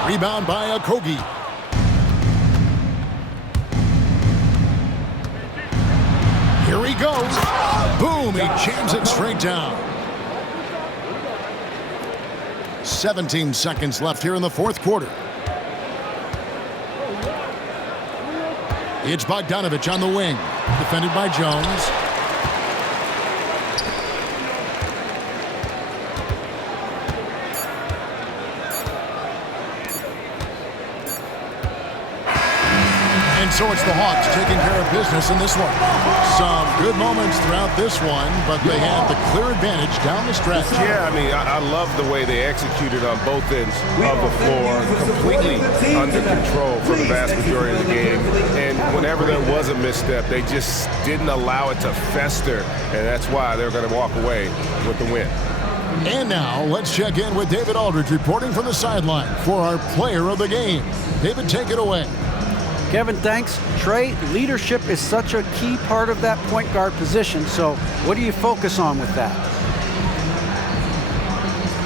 Rebound by Okogie. Here he goes. Boom, he jams it straight down. 17 seconds left here in the fourth quarter. It's Bogdanovich on the wing. Defended by Jones. And so it's the Hawks taking care of business in this one. Some good moments throughout this one, but they had the clear advantage down the stretch. Yeah, I mean, I love the way they executed on both ends of the floor, completely under control for the vast majority of the game. And whenever there was a misstep, they just didn't allow it to fester, and that's why they're going to walk away with the win. And now, let's check in with David Aldridge reporting from the sideline for our player of the game. David, take it away. Kevin, thanks. Trae, leadership is such a key part of that point guard position, so what do you focus on with that?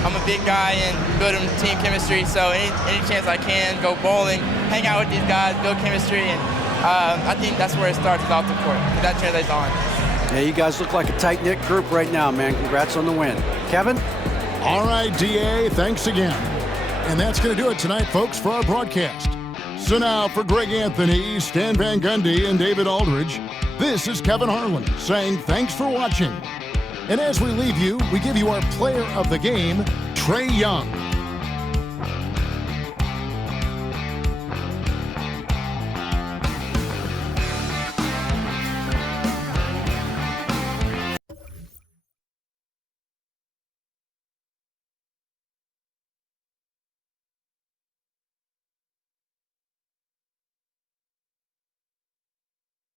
I'm a big guy and building team chemistry, so any chance I can, go bowling, hang out with these guys, build chemistry, and I think that's where it starts off the court. That translates on. Yeah, you guys look like a tight-knit group right now, man. Congrats on the win. Kevin? All right, DA, thanks again. And that's going to do it tonight, folks, for our broadcast. So now for Greg Anthony, Stan Van Gundy, and David Aldridge, this is Kevin Harlan saying thanks for watching. And as we leave you, we give you our player of the game, Trae Young.